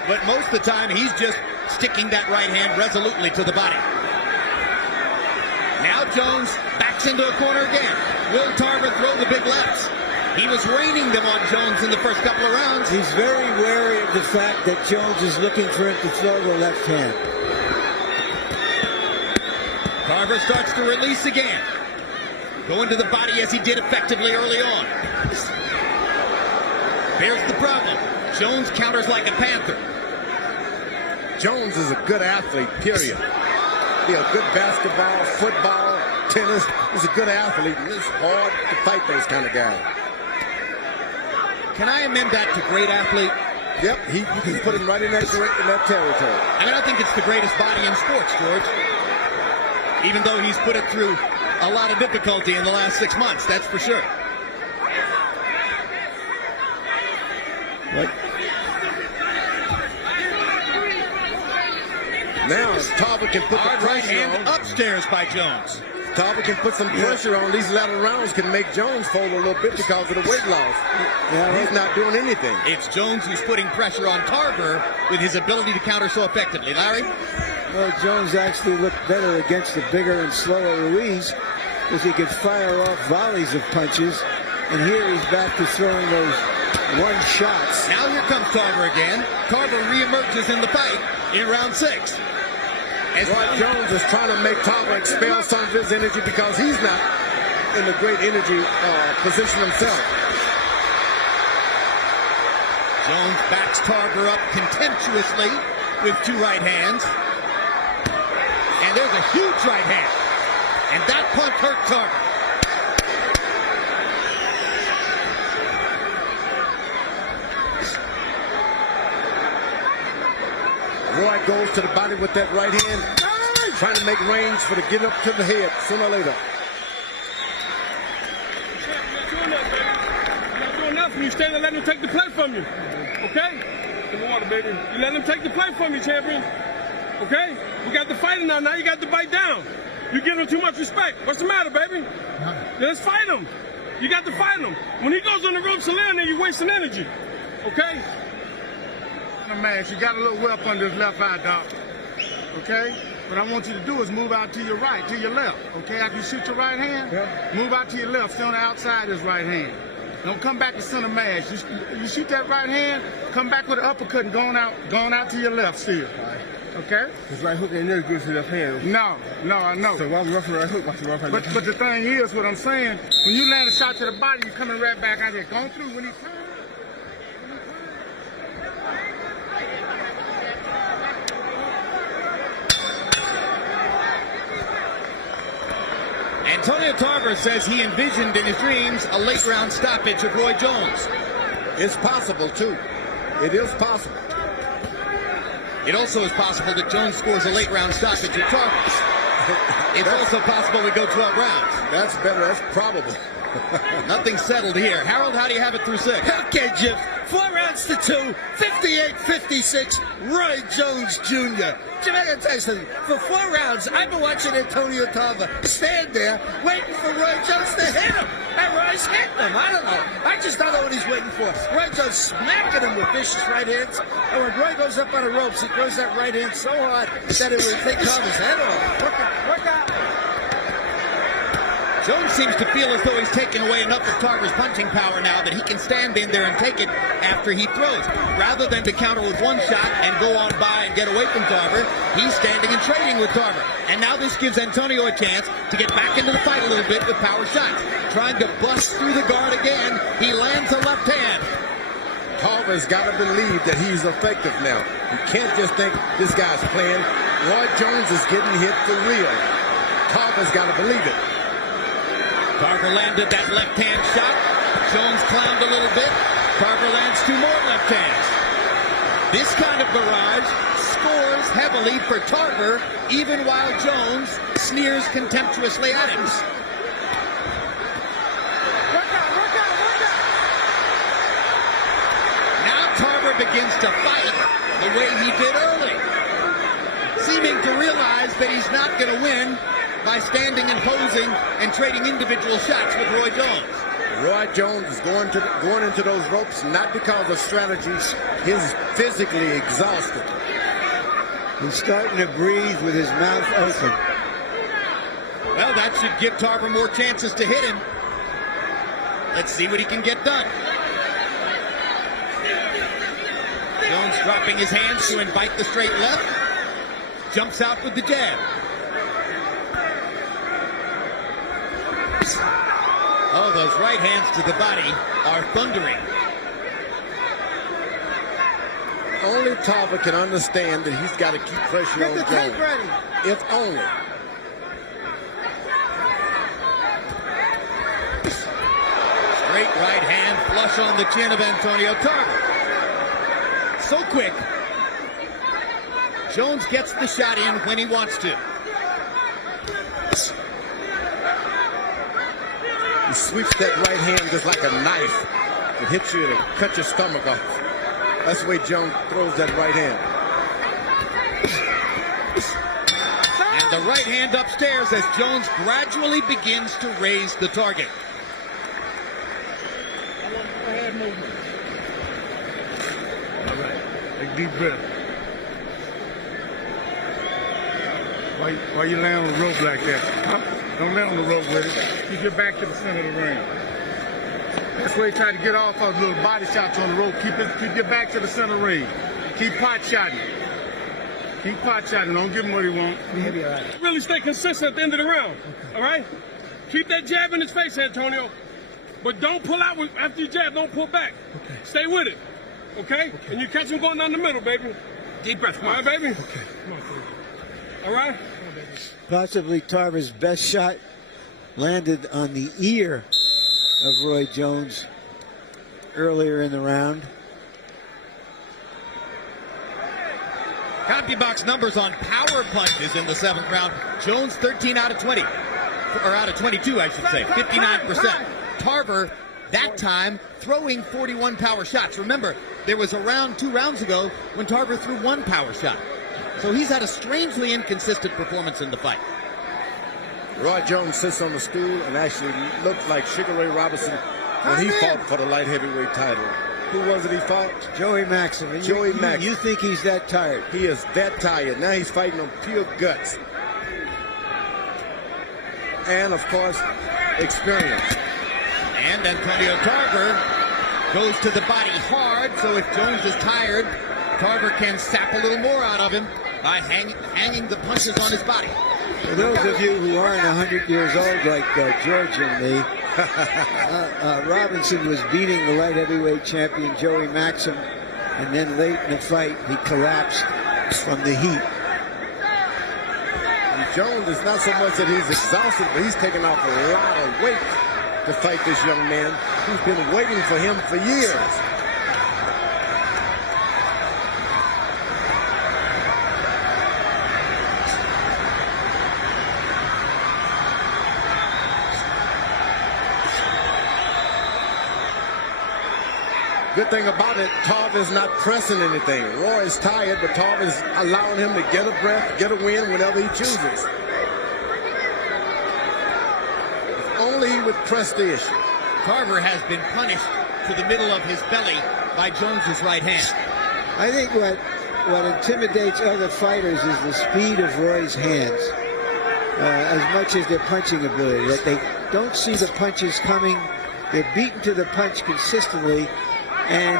But most of the time, he's just sticking that right hand resolutely to the body. Now Jones backs into a corner again. Will Tarver throw the big lefts? He was raining them on Jones in the first couple of rounds. He's very wary of the fact that Jones is looking for him to throw the left hand. Tarver starts to release again. Going to the body as he did effectively early on. There's the problem. Jones counters like a panther. Jones is a good athlete, period. He's a good basketball, football, tennis. He's a good athlete, and it's hard to fight those kind of guys. Can I amend that to great athlete? Yep, you can put him right in that territory. I mean, I think it's the greatest body in sports, George. Even though he's put it through a lot of difficulty in the last 6 months, that's for sure. Right. Now Tarver can put Hard the right pressure hand on. upstairs by Jones. Tarver can put some pressure on. These latter rounds can make Jones fold a little bit because of the weight loss. He's not doing anything. It's Jones who's putting pressure on Tarver with his ability to counter so effectively. Larry? Well, Jones actually looked better against the bigger and slower Ruiz because he could fire off volleys of punches. And here he's back to throwing those one shots. Now here comes Tarver again. Tarver reemerges in the fight in round 6. As Roy Jones is trying to make Tarver expel some of his energy because he's not in a great energy position himself. Jones backs Tarver up contemptuously with 2 right hands. And there's a huge right hand. And that punch hurt Tarver. Roy goes to the body with that right hand, trying to make range for to get up to the head sooner or later. You're not doing nothing. You stay there, let him take the play from you. Okay? Give me water, baby. You let him take the play from you, champion. Okay? We got the fighting now. Now you got to bite down. You give him too much respect. What's the matter, baby? Let's fight him. You got to fight him. When he goes on the ropes and land there, you're wasting energy. Okay? Man, you got a little whelp under his left eye, Doc. Okay? What I want you to do is move out to your right, to your left. Okay? After you shoot your right hand, move out to your left. Stay on the outside of his right hand. Don't come back to center mass. You shoot that right hand, come back with an uppercut and going out to your left still. Okay? His right hook ain't never good to the left hand. No, I know. So why rough right hook? What's the rough hand? But the thing is, what I'm saying, when you land a shot to the body, you're coming right back out there. Going through when he turns. Antonio Tarver says he envisioned in his dreams a late round stoppage of Roy Jones. It's possible, too. It is possible. It also is possible that Jones scores a late round stoppage of Tarver. It's also possible we go 12 rounds. That's better. That's probable. Nothing settled here. Harold, how do you have it through 6? Okay, Jim. 4 rounds to 2, 58-56, Roy Jones Jr. Jim, I gotta tell you something. For 4 rounds, I've been watching Antonio Tarver stand there waiting for Roy Jones to hit him. And Roy's hitting him. I don't know. I just don't know what he's waiting for. Roy Jones smacking him with vicious right hands. And when Roy goes up on the ropes, he throws that right hand so hard that it will take Tarver's head off. Look out. Jones seems to feel as though he's taken away enough of Tarver's punching power now that he can stand in there and take it after he throws. Rather than to counter with one shot and go on by and get away from Tarver, he's standing and trading with Tarver. And now this gives Antonio a chance to get back into the fight a little bit with power shots. Trying to bust through the guard again. He lands a left hand. Tarver's got to believe that he's effective now. You can't just think this guy's playing. Roy Jones is getting hit for real. Tarver's got to believe it. Tarver landed that left hand shot. Jones clowned a little bit. Tarver lands 2 more left hands. This kind of barrage scores heavily for Tarver, even while Jones sneers contemptuously at him. Now Tarver begins to fight the way he did early, seeming to realize that he's not going to win by standing and posing and trading individual shots with Roy Jones. Roy Jones is going into those ropes not because of strategies. He's physically exhausted. He's starting to breathe with his mouth open. Well, that should give Tarver more chances to hit him. Let's see what he can get done. Jones dropping his hands to invite the straight left. Jumps out with the jab. Oh, those right hands to the body are thundering. Only Tarver can understand that he's got to keep pressure on Jones. If only. Straight right hand flush on the chin of Antonio Tarver. So quick. Jones gets the shot in when he wants to. He sweeps that right hand just like a knife. It hits you to cut your stomach off. That's the way Jones throws that right hand. And the right hand upstairs as Jones gradually begins to raise the target. All right, take deep breath. Why you lay on the rope like that? Huh? Don't lay on the rope with it. Keep your back to the center of the ring. That's where you try to get off those little body shots on the rope. Keep your back to the center of the ring. Keep pot shotting. Keep pot shotting. Don't give him what he wants. He'll be all right. Really stay consistent at the end of the round. All right? Keep that jab in his face, Antonio. But don't pull out after you jab. Don't pull back. Okay. Stay with it. Okay? And you catch him going down the middle, baby. Deep breath. Come on, baby. Okay. Come on, baby. All right? Possibly Tarver's best shot landed on the ear of Roy Jones earlier in the round. CompuBox numbers on power punches in the 7th round. Jones 13 out of 20. Or out of 22, I should say. 59%. Tarver, that time, throwing 41 power shots. Remember, there was a round 2 rounds ago when Tarver threw 1 power shot. So he's had a strangely inconsistent performance in the fight. Roy Jones sits on the stool and actually looks like Sugar Ray Robinson when he fought for the light heavyweight title. Who was it he fought? Joey Maxim. Joey Maxim. You think he's that tired? He is that tired. Now he's fighting on pure guts. And, of course, experience. And Antonio Tarver goes to the body hard, so if Jones is tired, Tarver can sap a little more out of him by hanging the punches on his body. For those of you who aren't 100 years old like George and me, Robinson was beating the light heavyweight champion Joey Maxim, and then late in the fight he collapsed from the heat. And Jones is not so much that he's exhausted, but he's taking off a lot of weight to fight this young man who's been waiting for him for years. Good thing about it, Tarver's not pressing anything. Roy is tired, but Tarver's allowing him to get a breath, get a win whenever he chooses. If only he would press the issue. Tarver has been punished to the middle of his belly by Jones's right hand. I think what intimidates other fighters is the speed of Roy's hands, as much as their punching ability. That they don't see the punches coming. They're beaten to the punch consistently. And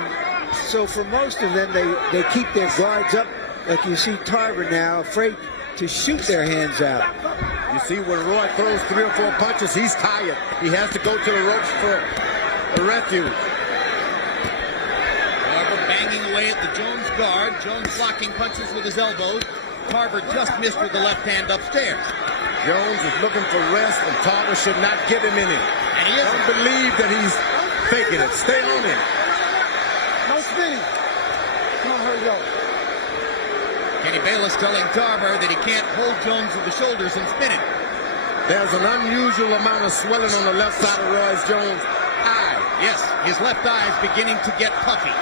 so for most of them, they keep their guards up, like you see Tarver now, afraid to shoot their hands out. You see, when Roy throws 3 or 4 punches, he's tired. He has to go to the ropes for a refuge. Tarver banging away at the Jones guard. Jones blocking punches with his elbows. Tarver just missed with the left hand upstairs. Jones is looking for rest, and Tarver should not give him any. And he isn't. Don't believe that he's faking it. Stay on him. No spinning. Come on, hurry up. Kenny Bayless telling Tarver that he can't hold Jones with the shoulders and spin it. There's an unusual amount of swelling on the left side of Roy Jones' eye. Yes, his left eye is beginning to get puffy.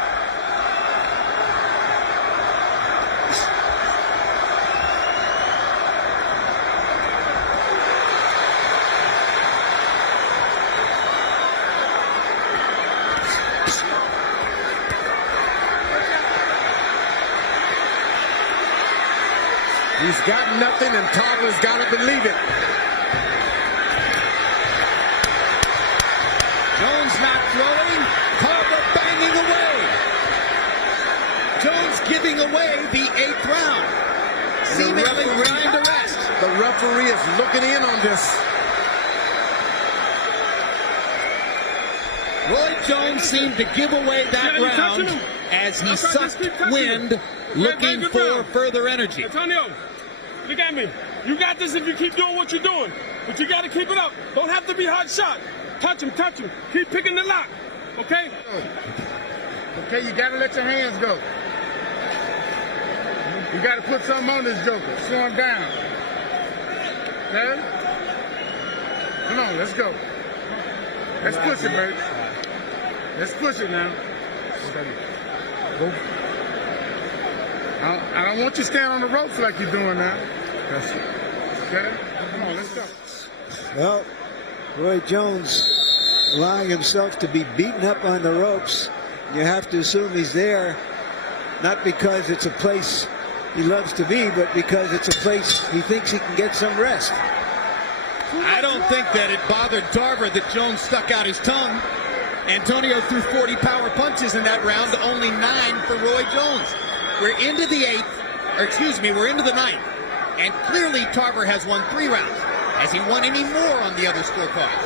He's got nothing, and Tarver's got to believe it. Jones not throwing. Tarver banging away. Jones giving away the 8th round. Seemingly trying to rest. The referee is looking in on this. Roy Jones seemed to give away that round as he sucked wind, looking for further energy. Antonio, look at me. You got this if you keep doing what you're doing. But you got to keep it up. Don't have to be hard shot. Touch him, touch him. Keep picking the lock. Okay? Okay, you got to let your hands go. You got to put something on this joker. Slow him down. Okay? Come on, let's go. Let's push it, baby. Let's push it now. I don't want you to stand on the ropes like you're doing now. That's it. Okay? Come on, let's go. Well, Roy Jones allowing himself to be beaten up on the ropes. You have to assume he's there, not because it's a place he loves to be, but because it's a place he thinks he can get some rest. I don't think that it bothered Tarver that Jones stuck out his tongue. Antonio threw 40 power punches in that round, only 9 for Roy Jones. We're into the 8th, or excuse me, we're into the 9th. And clearly Tarver has won 3 rounds. Has he won any more on the other scorecards?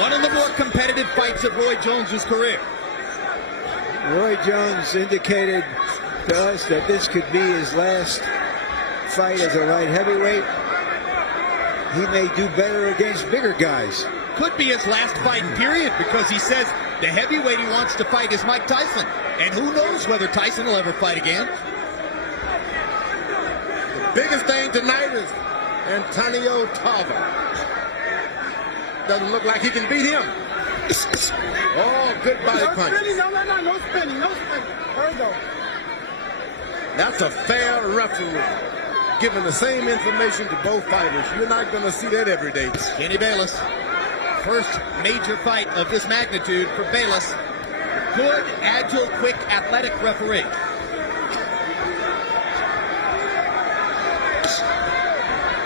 One of the more competitive fights of Roy Jones' career. Roy Jones indicated to us that this could be his last fight as a light heavyweight. He may do better against bigger guys. Could be his last fight, period, because he says the heavyweight he wants to fight is Mike Tyson. And who knows whether Tyson will ever fight again. The biggest thing tonight is Antonio Tarver. Doesn't look like he can beat him. Oh, good body punch. No spinning. There we go. That's a fair referee, giving the same information to both fighters. You're not going to see that every day. Kenny Bayless, first major fight of this magnitude for Bayless. Good, agile, quick, athletic referee.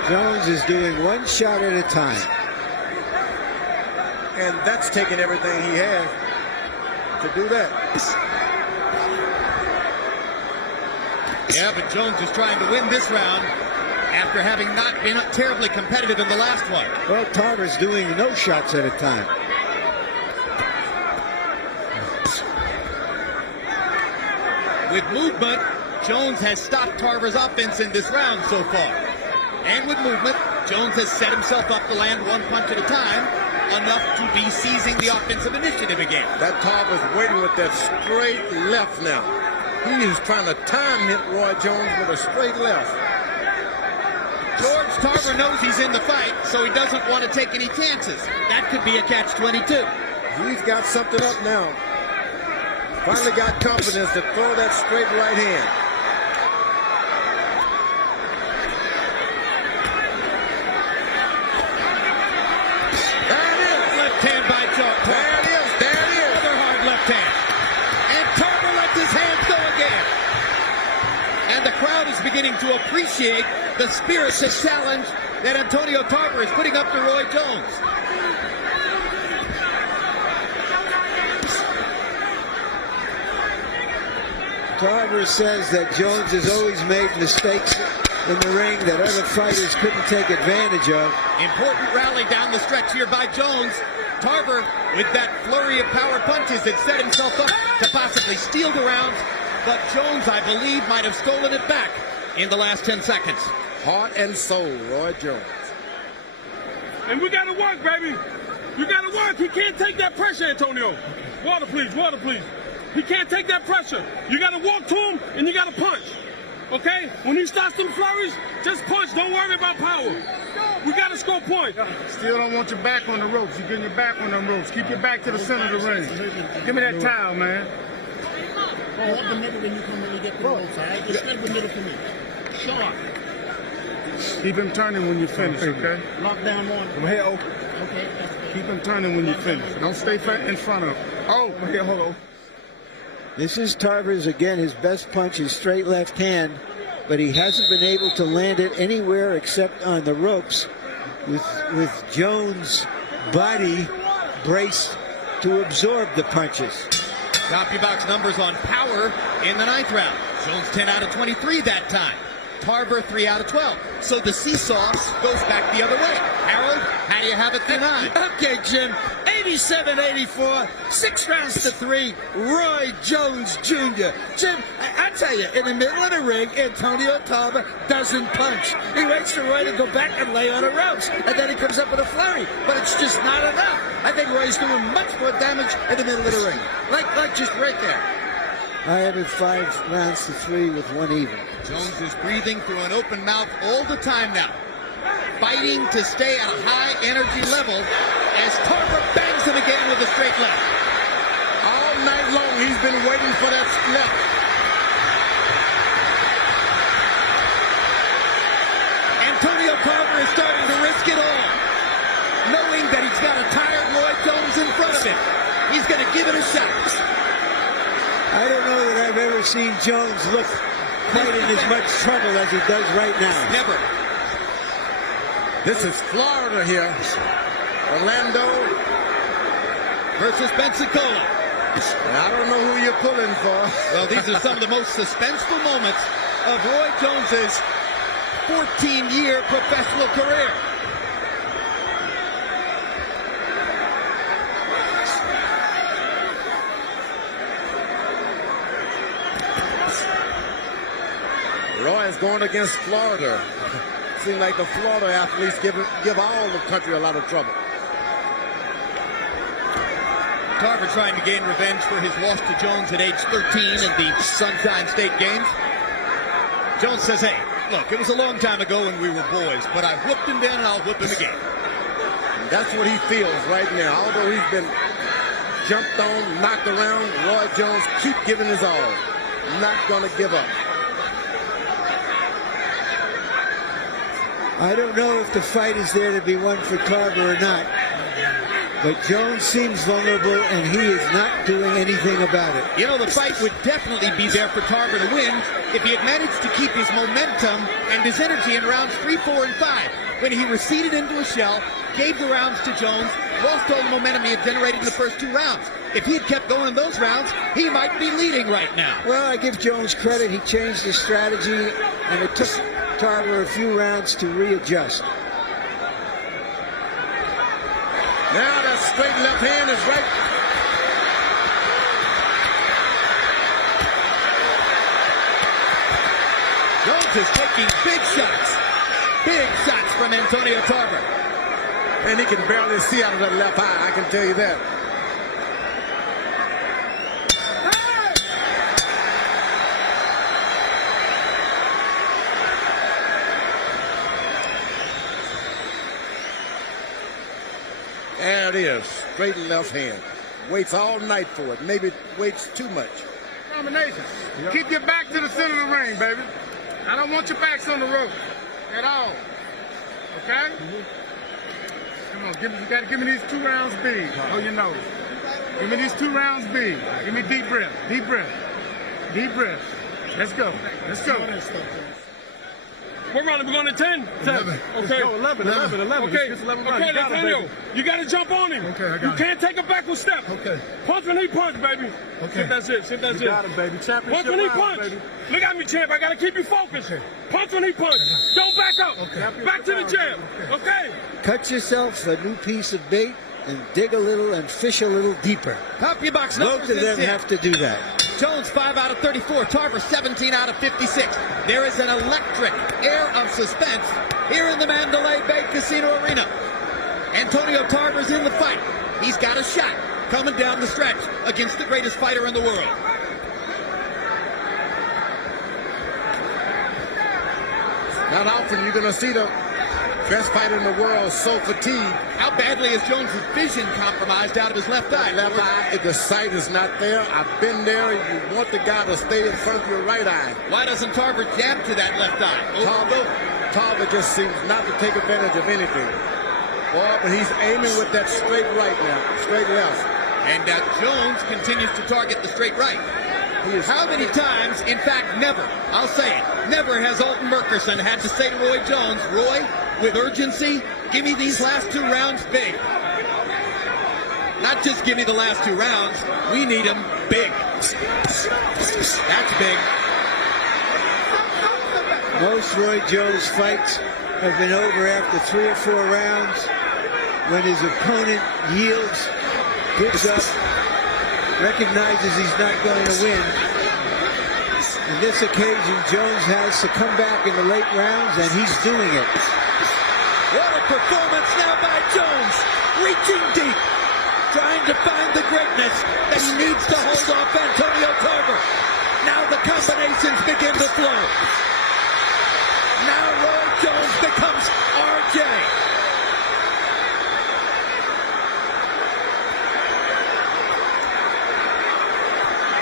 Jones is doing one shot at a time. And that's taking everything he has to do that. Yeah, but Jones is trying to win this round after having not been terribly competitive in the last one. Well, Tarver's doing no shots at a time. With movement, Jones has stopped Tarver's offense in this round so far. And with movement, Jones has set himself up to land one punch at a time, enough to be seizing the offensive initiative again. That Tarver's waiting with that straight left now. He is trying to time hit Roy Jones with a straight left. George Tarver knows he's in the fight, so he doesn't want to take any chances. That could be a catch-22. He's got something up now. Finally got confidence to throw that straight right hand. There it is. Left hand by Tarver. There it is. Another hard left hand. And Tarver lets his hands go again. And the crowd is beginning to appreciate the spirited challenge that Antonio Tarver is putting up to Roy Jones. Tarver says that Jones has always made mistakes in the ring that other fighters couldn't take advantage of. Important rally down the stretch here by Jones. Tarver, with that flurry of power punches, had set himself up to possibly steal the round, but Jones, I believe, might have stolen it back in the last 10 seconds. Heart and soul, Roy Jones. And we got to work, baby. You got to work. He can't take that pressure, Antonio. Water, please. Water, please. He can't take that pressure. You got to walk to him, and you got to punch. Okay? When he starts them flurries, just punch. Don't worry about power. We got to score point. Still don't want your back on the ropes. You're getting your back on them ropes. Keep your back to the center of the ring. Give me that towel, man. Oh, up the middle when you come when you get to the ropes, all right? Just step the middle for me. Sharp. Keep him turning when you finish, okay? Lock down one. Come here, Okay, that's good. Keep him turning when you finish. Don't stay in front of him. Oh, here, hold on. This is Tarver's, again, his best punch, his straight left hand, but he hasn't been able to land it anywhere except on the ropes with Jones' body braced to absorb the punches. CompuBox numbers on power in the 9th round. Jones 10 out of 23 that time. Tarver 3 out of 12. So the seesaw goes back the other way. Harold, how do you have it tonight? Okay, Jim. 87-84, 6 rounds to 3. Roy Jones Jr. Jim, I tell you, in the middle of the ring, Antonio Tarver doesn't punch. He waits for Roy to go back and lay on the ropes, and then he comes up with a flurry. But it's just not enough. I think Roy's doing much more damage in the middle of the ring. Like just right there. I had it 5 rounds to 3 with 1 even. Jones is breathing through an open mouth all the time now, fighting to stay at a high energy level as Tarver bangs him again with a straight left. All night long, he's been waiting for that left. Antonio Tarver is starting to risk it all, knowing that he's got a tired Roy Jones in front of him. He's going to give it a shot. I don't know that I've ever seen Jones look quite in as much trouble as he does right now. Never. This is Florida here. Orlando Versus Pensacola. I don't know who you're pulling for. Well, these are some of the most suspenseful moments of Roy Jones's 14-year professional career. Roy is going against Florida. Seems like the Florida athletes give all the country a lot of trouble. Tarver trying to gain revenge for his loss to Jones at age 13 in the Sunshine State Games. Jones says, hey, look, it was a long time ago when we were boys, but I whooped him then and I'll whip him again. That's what he feels right now. Although he's been jumped on, knocked around, Roy Jones keep giving his all. Not going to give up. I don't know if the fight is there to be won for Tarver or not, but Jones seems vulnerable and he is not doing anything about it. You know, the fight would definitely be there for Tarver to win if he had managed to keep his momentum and his energy in rounds 3, 4, and 5. When he receded into a shell, gave the rounds to Jones, lost all the momentum he had generated in the first 2 rounds. If he had kept going in those rounds, he might be leading right now. Well, I give Jones credit. He changed his strategy, and it took Tarver a few rounds to readjust. Now that straight left hand is right. Jones is taking big shots from Antonio Tarver. And he can barely see out of that left eye, I can tell you that. There it is, straight left hand. Waits all night for it, maybe waits too much. Combinations. Keep your back to the center of the ring, baby. I don't want your backs on the rope at all. Okay? Come on, you gotta give me these 2 rounds big. Oh, you know. Give me these 2 rounds big. Give me deep breath. Deep breath. Deep breath. Let's go. Let's go. What round are we going to 10? 10. Okay. 11. Okay. Okay, Nathaniel, you got to jump on him. Okay, I got you it. can't take a backward step. Okay. Punch when he punch, baby. Okay. See if that's it. See if that's it. Got it, baby. Championship Punch when he round, punch. baby. Look at me, champ. I got to keep you focused. Okay. Punch when he punch. Don't back up. Okay. Back to the jab. Okay. Cut yourself a new piece of bait and dig a little and fish a little deeper. CompuBox numbers Both of them in. have to do that. Jones 5 out of 34, Tarver 17 out of 56. There is an electric air of suspense here in the Mandalay Bay Casino Arena. Antonio Tarver's in the fight. He's got a shot coming down the stretch against the greatest fighter in the world. Not often you're going to see the best fighter in the world so fatigued. How badly is Jones' vision compromised out of his left eye? Left eye, if the sight is not there, I've been there. You want the guy to stay in front of your right eye. Why doesn't Tarver jab to that left eye? Tarver just seems not to take advantage of anything. Boy, but he's aiming with that straight right now, straight left. And Jones continues to target the straight right. How many times, in fact, never, I'll say it, never has Alton Murkerson had to say to Roy Jones, Roy, with urgency, give me these last 2 rounds big. Not just give me the last 2 rounds, we need them big. That's big. Most Roy Jones fights have been over after 3 or 4 rounds when his opponent yields, gives up, recognizes he's not going to win. On this occasion, Jones has to come back in the late rounds, and he's doing it. What a performance now by Jones, reaching deep, trying to find the greatness that he needs to hold off Antonio Tarver. Now the combinations begin to flow. Now Roy Jones becomes RJ.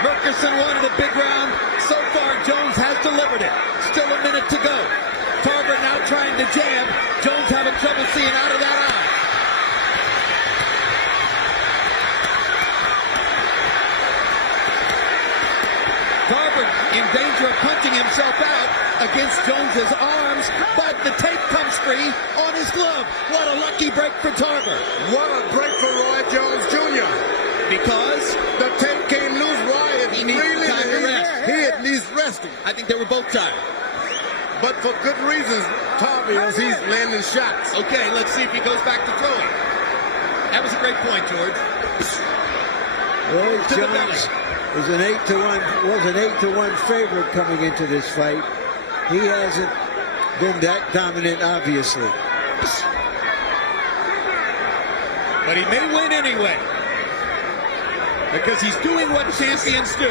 Murkerson wanted a big round. So far, Jones has delivered it. Still a minute to go. Tarver now trying to jab. Jones having trouble seeing out of that eye. Tarver in danger of punching himself out against Jones's arms, but the tape comes free on his glove. What a lucky break for Tarver. What a break for Roy Jones Jr. Because The tape came loose. Roy is he needs really time to rest. He needs resting. I think they were both tired. But for good reasons, Tarver, as he's landing shots. Okay, let's see if he goes back to throwing. That was a great point, George. Roy To the belly. Jones is an 8-to-1 favorite coming into this fight. He hasn't been that dominant, obviously. But he may win anyway. Because he's doing what champions do.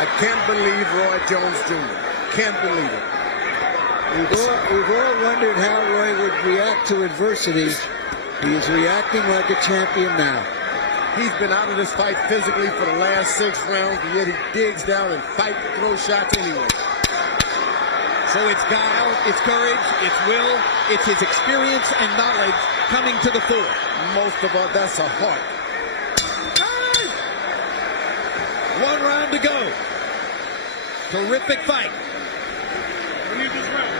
I can't believe Roy Jones Jr. Can't believe it. We've all wondered how Roy would react to adversity. He is reacting like a champion now. He's been out of this fight physically for the last 6 rounds, but yet he digs down and throws shots anyway. So it's guile, it's courage, it's will, it's his experience and knowledge coming to the fore. Most of all, that's a heart. 1 round to go. Terrific fight. We need this round.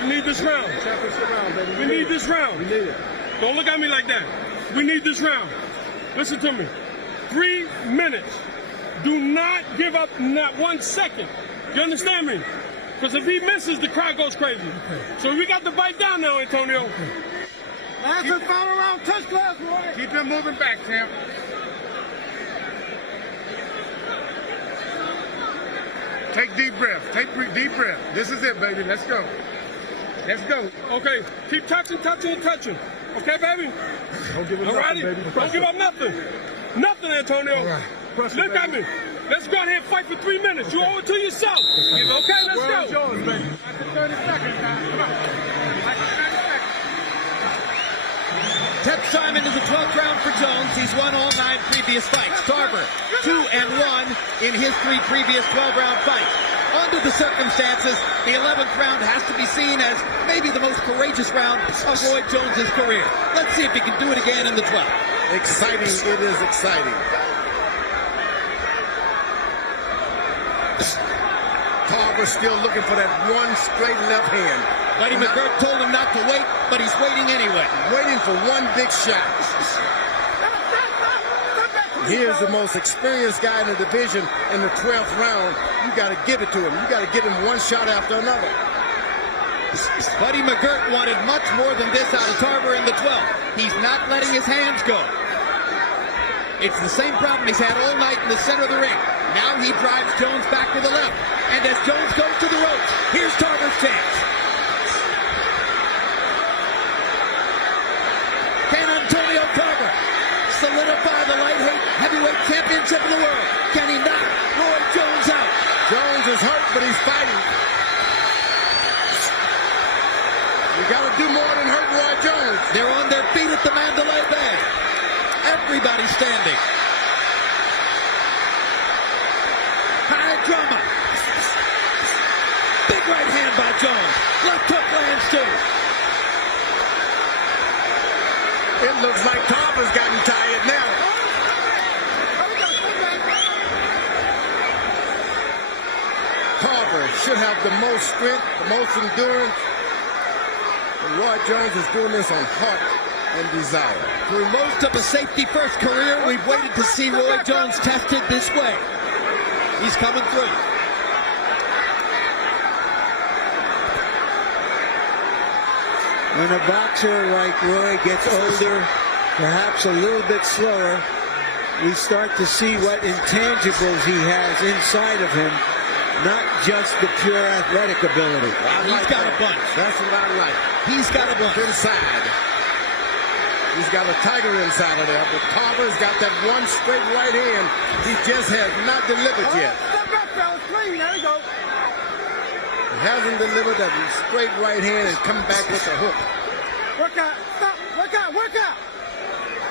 We need this round. Championship round, baby. We need this round. We need it. Don't look at me like that. We need this round. Listen to me. 3 minutes. Do not give up not 1 second. You understand me? Because if he misses, the crowd goes crazy. So we got to bite down now, Antonio. Last and final round, touch glass, Roy. Keep him moving back, champ. Take deep breath. Take deep breath. This is it, baby. Let's go. Let's go. Okay, keep touching. Okay, baby? Don't give it All nothing, righty? baby. Don't give up nothing. Nothing, Antonio. All right. Pressure, Look at baby. me. Let's go ahead and fight for 3 minutes. You owe it to yourself. Okay, let's World go. Jones, baby. After 30 seconds, guys. Come on. After 30 seconds. 10th time into the 12th round for Jones. He's won all 9 previous fights. Tarver, 2-1 in his 3 previous 12-round fights. Under the circumstances, the 11th round has to be seen as maybe the most courageous round of Roy Jones' career. Let's see if he can do it again in the 12th. Exciting. It is exciting. Tarver still looking for that one straight left hand. Buddy McGirt told him not to wait, but he's waiting anyway. Waiting for one big shot. Here's the most experienced guy in the division in the 12th round. You got to give it to him. You got to give him one shot after another. Buddy McGirt wanted much more than this out of Tarver in the 12th. He's not letting his hands go. It's the same problem he's had all night in the center of the ring. Now he drives Jones back to the left. And as Jones goes to the ropes, here's Tarver's chance. Can Antonio Tarver solidify the light heavyweight championship of the world? Can he knock Roy Jones out? Jones is hurt, but he's fighting. You got to do more than hurt Roy Jones. They're on their feet at the Mandalay Bay. Everybody standing. High drama. Big right hand by Jones. Left hook lands too. It looks like Tarver's gotten tired now. Tarver should have the most strength, the most endurance. And Roy Jones is doing this on heart and desire. Through most of a safety-first career, we've waited to see Roy Jones tested this way. He's coming through. When a boxer like Roy gets older, perhaps a little bit slower, we start to see what intangibles he has inside of him, not just the pure athletic ability. He's got a bunch. That's what I like. He's got a bunch. Inside. He's got a tiger inside of there, but Tarver's got that one straight right hand. He just has not delivered yet. Step back, fellas, please. There you go. He hasn't delivered that straight right hand and come back with the hook. Work out. Stop. Work out. Work out.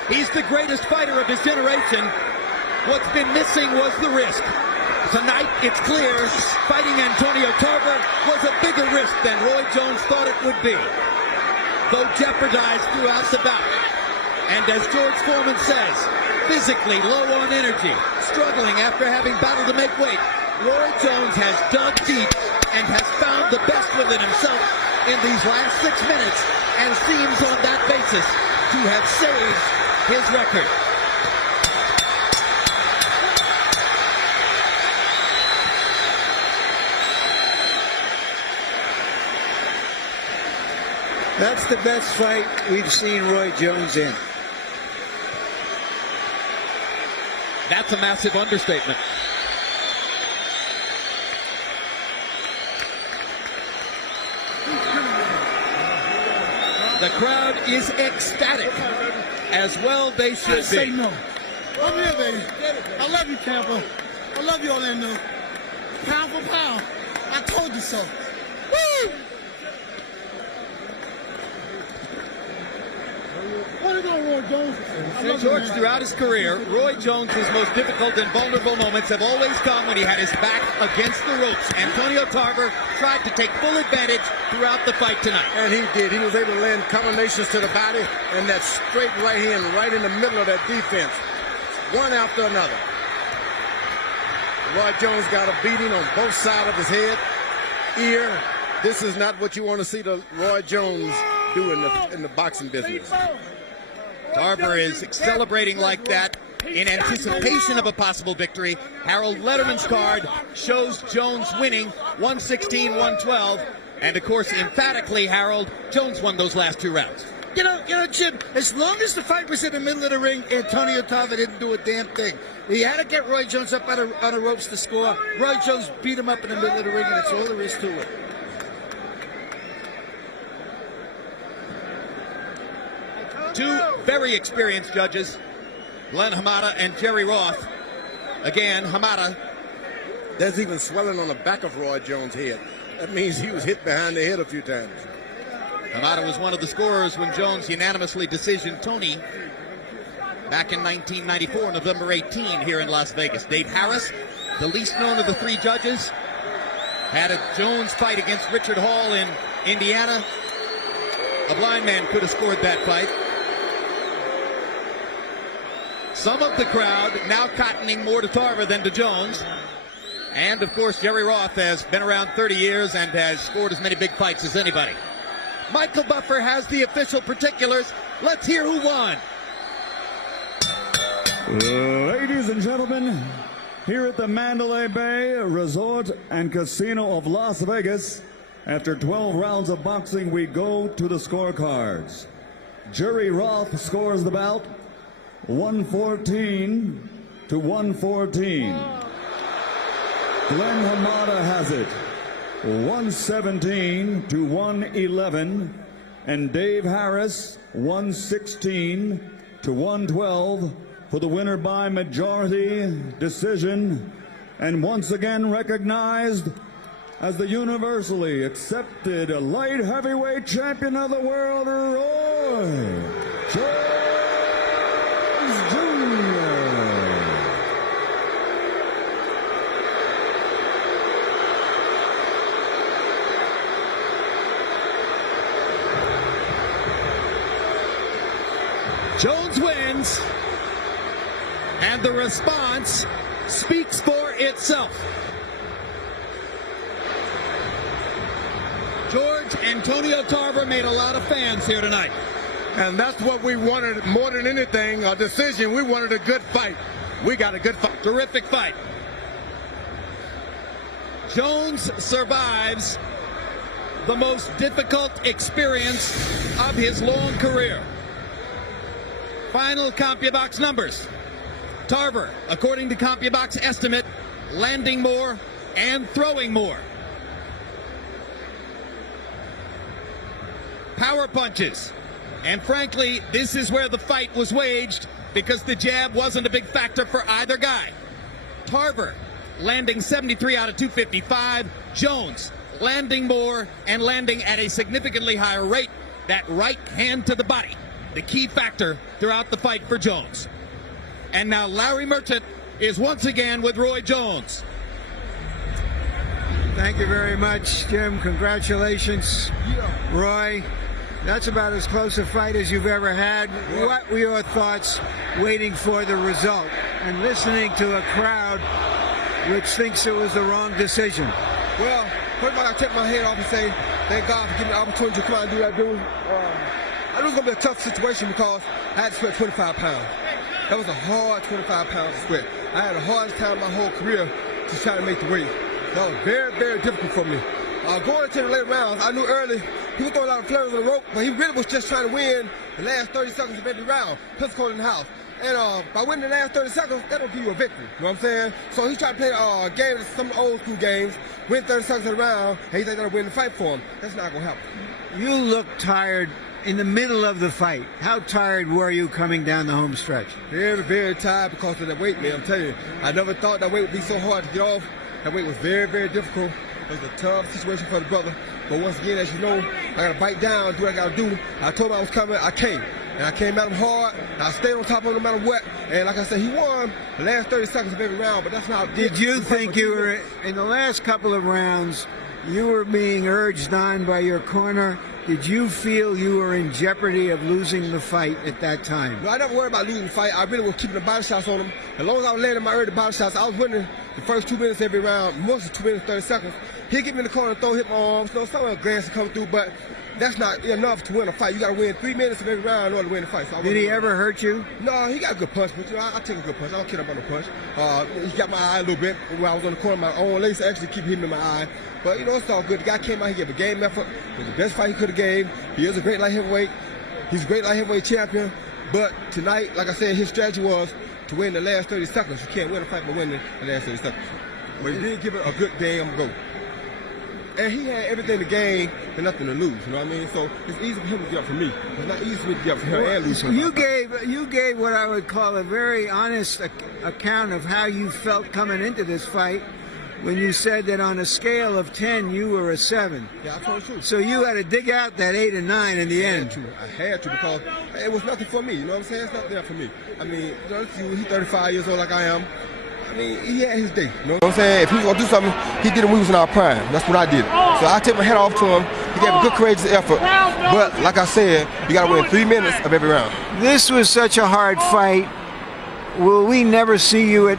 He's the greatest fighter of his generation. What's been missing was the risk. Tonight, it's clear, fighting Antonio Tarver was a bigger risk than Roy Jones thought it would be, though jeopardized throughout the bout. And as George Foreman says, physically low on energy, struggling after having battled to make weight, Roy Jones has dug deep and has found the best within himself in these last 6 minutes and seems on that basis to have saved his record. That's the best fight we've seen Roy Jones in. That's a massive understatement. The crowd is ecstatic. As well they should Say be. no. I'm here, baby. I love you, Tampa. I love you, Orlando. Pound for pound. I told you so. Woo! What is on Roy Jones? I love you, George, man. throughout his career, Roy Jones' most difficult and vulnerable moments have always come when he had his back against the ropes. Antonio Tarver tried to take full advantage throughout the fight tonight. And he did. He was able to land combinations to the body and that straight right hand right in the middle of that defense. One after another. Roy Jones got a beating on both sides of his head, ear. This is not what you want to see the Roy Jones do in the boxing business. Tarver is celebrating like that in anticipation of a possible victory. Harold Letterman's card shows Jones winning 116-112. And of course, emphatically, Harold, Jones won those last 2 rounds. You know, Jim, as long as the fight was in the middle of the ring, Antonio Tarver didn't do a damn thing. He had to get Roy Jones up on the ropes to score. Roy Jones beat him up in the middle of the ring, and that's all there is to it. Two very experienced judges, Glenn Hamada and Jerry Roth. Again, Hamada. There's even swelling on the back of Roy Jones' head. That means he was hit behind the head a few times. Hamada was one of the scorers when Jones unanimously decisioned Tony back in 1994, November 18, here in Las Vegas. Dave Harris, the least known of the 3 judges, had a Jones fight against Richard Hall in Indiana. A blind man could have scored that fight. Some of the crowd now cottoning more to Tarver than to Jones. And, of course, Jerry Roth has been around 30 years and has scored as many big fights as anybody. Michael Buffer has the official particulars. Let's hear who won. Ladies and gentlemen, here at the Mandalay Bay Resort and Casino of Las Vegas, after 12 rounds of boxing, we go to the scorecards. Jerry Roth scores the bout 114 to 114. Glenn Hamada has it 117 to 111, and Dave Harris 116 to 112 for the winner by majority decision, and once again recognized as the universally accepted light heavyweight champion of the world, Roy Jones Jr. Jones wins, and the response speaks for itself. George, Antonio Tarver made a lot of fans here tonight. And that's what we wanted more than anything, a decision. We wanted a good fight. We got a good fight. Terrific fight. Jones survives the most difficult experience of his long career. Final CompuBox numbers. Tarver, according to CompuBox estimate, landing more and throwing more. Power punches. And frankly, this is where the fight was waged because the jab wasn't a big factor for either guy. Tarver landing 73 out of 255. Jones landing more and landing at a significantly higher rate. That right hand to the body, the key factor throughout the fight for Jones. And now Larry Merchant is once again with Roy Jones. Thank you very much, Jim. Congratulations, Roy. That's about as close a fight as you've ever had. What were your thoughts waiting for the result and listening to a crowd which thinks it was the wrong decision? Well, first of all, I take my head off and say, thank God for giving me the opportunity to come out and do that, dude. I knew it was going to be a tough situation because I had to sweat 25 pounds. That was a hard 25 pounds to sweat. I had the hardest time of my whole career to try to make the weight. That was very, very difficult for me. Going into the later rounds, I knew early he was throwing a lot of flares on the rope, but he really was just trying to win the last 30 seconds of every round. Pistol in the house. And by winning the last 30 seconds, that don't give you a victory. You know what I'm saying? So he tried to play a game, some of the old school games, win 30 seconds of the round, and he think that'll win the fight for him. That's not going to happen. You look tired in the middle of the fight. How tired were you coming down the home stretch? Very, very tired because of that weight, man. I'm telling you, I never thought that weight would be so hard to get off. That weight was very, very difficult. It was a tough situation for the brother. But once again, as you know, I got to bite down, do what I got to do. I told him I was coming, I came. And I came at him hard, and I stayed on top of him no matter what. And like I said, he won the last 30 seconds of every round, but that's not... Did you think you were, in the last couple of rounds, you were being urged on by your corner? Did you feel you were in jeopardy of losing the fight at that time? No, I never worried about losing the fight. I really was keeping the body shots on him. As long as I was landing my early body shots, I was winning the first 2 minutes every round, most of 2 minutes, 30 seconds. He'd get me in the corner and hit my arms, so some of the grass would come through, but that's not enough to win a fight. You got to win 3 minutes of every round in order to win the fight. So did he ever hurt you? No, he got a good punch, but I take a good punch. I don't care about no punch. He got my eye a little bit when I was on the corner. My own legs actually keep hitting me in my eye. But, it's all good. The guy came out, he gave a game effort. It was the best fight he could have gave. He is a great light heavyweight. He's a great light heavyweight champion. But tonight, like I said, his strategy was to win the last 30 seconds. You can't win a fight by winning the last 30 seconds. But he did give it a good damn go. And he had everything to gain and nothing to lose, you know what I mean? So it's easy for him to get up for me. It's not easy for me to get up for him and lose. You gave what I would call a very honest account of how you felt coming into this fight when you said that on a scale of 10, you were a 7. Yeah, I told the truth. So you had to dig out that 8 and 9 in the end. I had to because it was nothing for me, you know what I'm saying? It's not there for me. I mean, he's 35 years old like I am. I mean, he had his day. You know what I'm saying? If he was going to do something, he did it when we was in our prime. That's what I did. So I take my hat off to him. He gave a good, courageous effort. But like I said, you got to win 3 minutes of every round. This was such a hard fight. Will we never see you at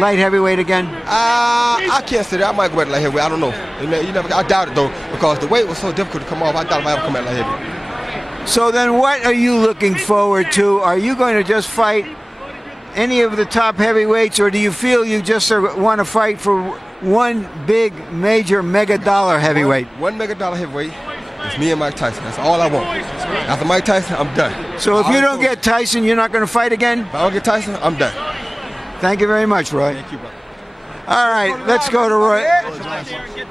light heavyweight again? I can't say that. I might go back to light heavyweight. I don't know. I doubt it, though, because the weight was so difficult to come off. I doubt if I ever come back light heavyweight. So then what are you looking forward to? Are you going to just fight any of the top heavyweights, or do you feel you just want to fight for one big, major, mega-dollar heavyweight? One mega-dollar heavyweight is me and Mike Tyson. That's all I want. After Mike Tyson, I'm done. So if you don't get Tyson, you're not going to fight again? If I don't get Tyson, I'm done. Thank you very much, Roy. Thank you, brother. All right, let's go to Roy.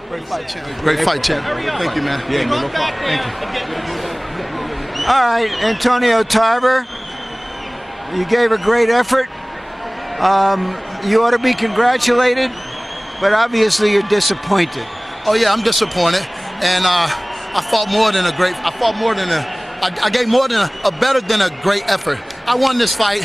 Great fight, champ. Great fight, champ. Thank you, man. Yeah, man, no problem. Thank you. All right, Antonio Tarver, you gave a great effort. You ought to be congratulated, but obviously you're disappointed. Oh yeah, I'm disappointed, and I fought more than a great. I gave more than a better than a great effort. I won this fight,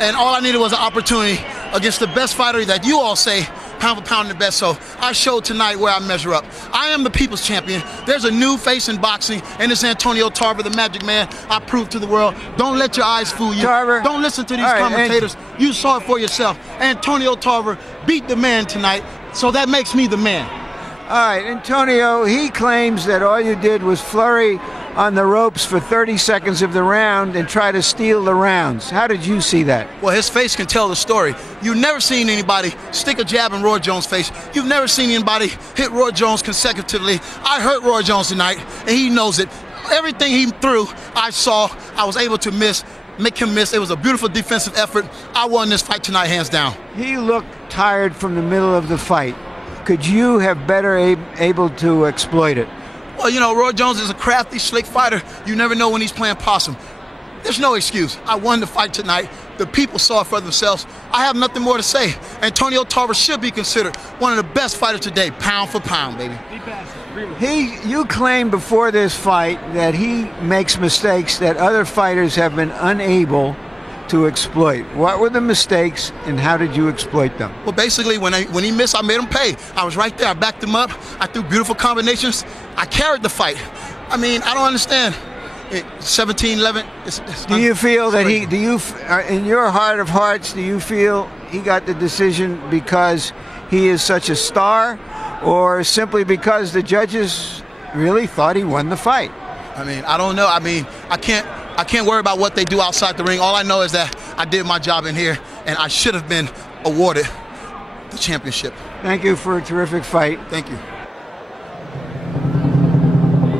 and all I needed was an opportunity against the best fighter that you all say pound for pound the best. So I showed tonight where I measure up. I am the people's champion. There's a new face in boxing, and it's Antonio Tarver, the Magic Man. I proved to the world. Don't let your eyes fool you. Tarver. Don't listen to these commentators. You saw it for yourself. Antonio Tarver beat the man tonight, so that makes me the man. All right, Antonio, he claims that all you did was flurry on the ropes for 30 seconds of the round and try to steal the rounds. How did you see that? Well, his face can tell the story. You've never seen anybody stick a jab in Roy Jones' face. You've never seen anybody hit Roy Jones consecutively. I hurt Roy Jones tonight, and he knows it. Everything he threw, I saw. I was able to make him miss. It was a beautiful defensive effort. I won this fight tonight, hands down. He looked tired from the middle of the fight. Could you have better able to exploit it? Well, you know, Roy Jones is a crafty, slick fighter. You never know when he's playing possum. There's no excuse. I won the fight tonight. The people saw it for themselves. I have nothing more to say. Antonio Tarver should be considered one of the best fighters today, pound for pound, baby. You claimed before this fight that he makes mistakes that other fighters have been unable to exploit. What were the mistakes, and how did you exploit them? Well, basically, when he missed, I made him pay. I was right there. I backed him up. I threw beautiful combinations. I carried the fight. I mean, I don't understand. 17-11. Do you feel that in your heart of hearts, do you feel he got the decision because he is such a star, or simply because the judges really thought he won the fight? I mean, I don't know. I mean, I can't worry about what they do outside the ring. All I know is that I did my job in here, and I should have been awarded the championship. Thank you for a terrific fight. Thank you.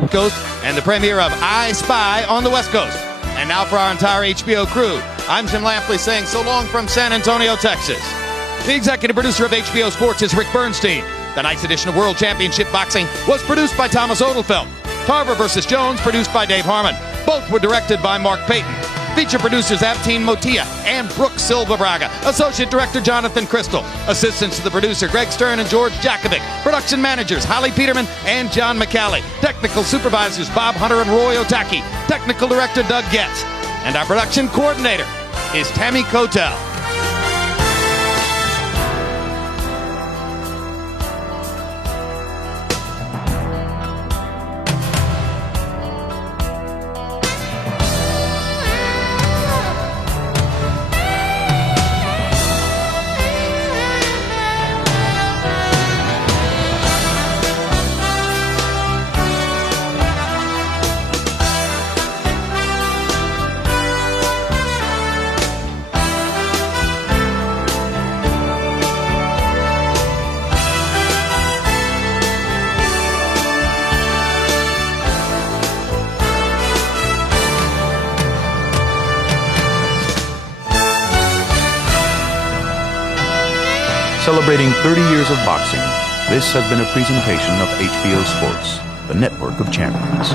Coast and the premiere of I Spy on the West Coast. And now for our entire HBO crew, I'm Jim Lampley saying so long from San Antonio, Texas. The executive producer of HBO Sports is Rick Bernstein. Tonight's edition of World Championship Boxing was produced by Thomas Odelfelt. Tarver vs. Jones, produced by Dave Harmon. Both were directed by Mark Payton. Feature producers Avteen Motilla and Brooke Silva Braga. Associate Director Jonathan Crystal. Assistants to the producer Greg Stern and George Jakovic. Production managers Holly Peterman and John McCallie. Technical supervisors Bob Hunter and Roy Otaki. Technical Director Doug Getz. And our production coordinator is Tammy Cotel. Celebrating 30 years of boxing, this has been a presentation of HBO Sports, the network of champions.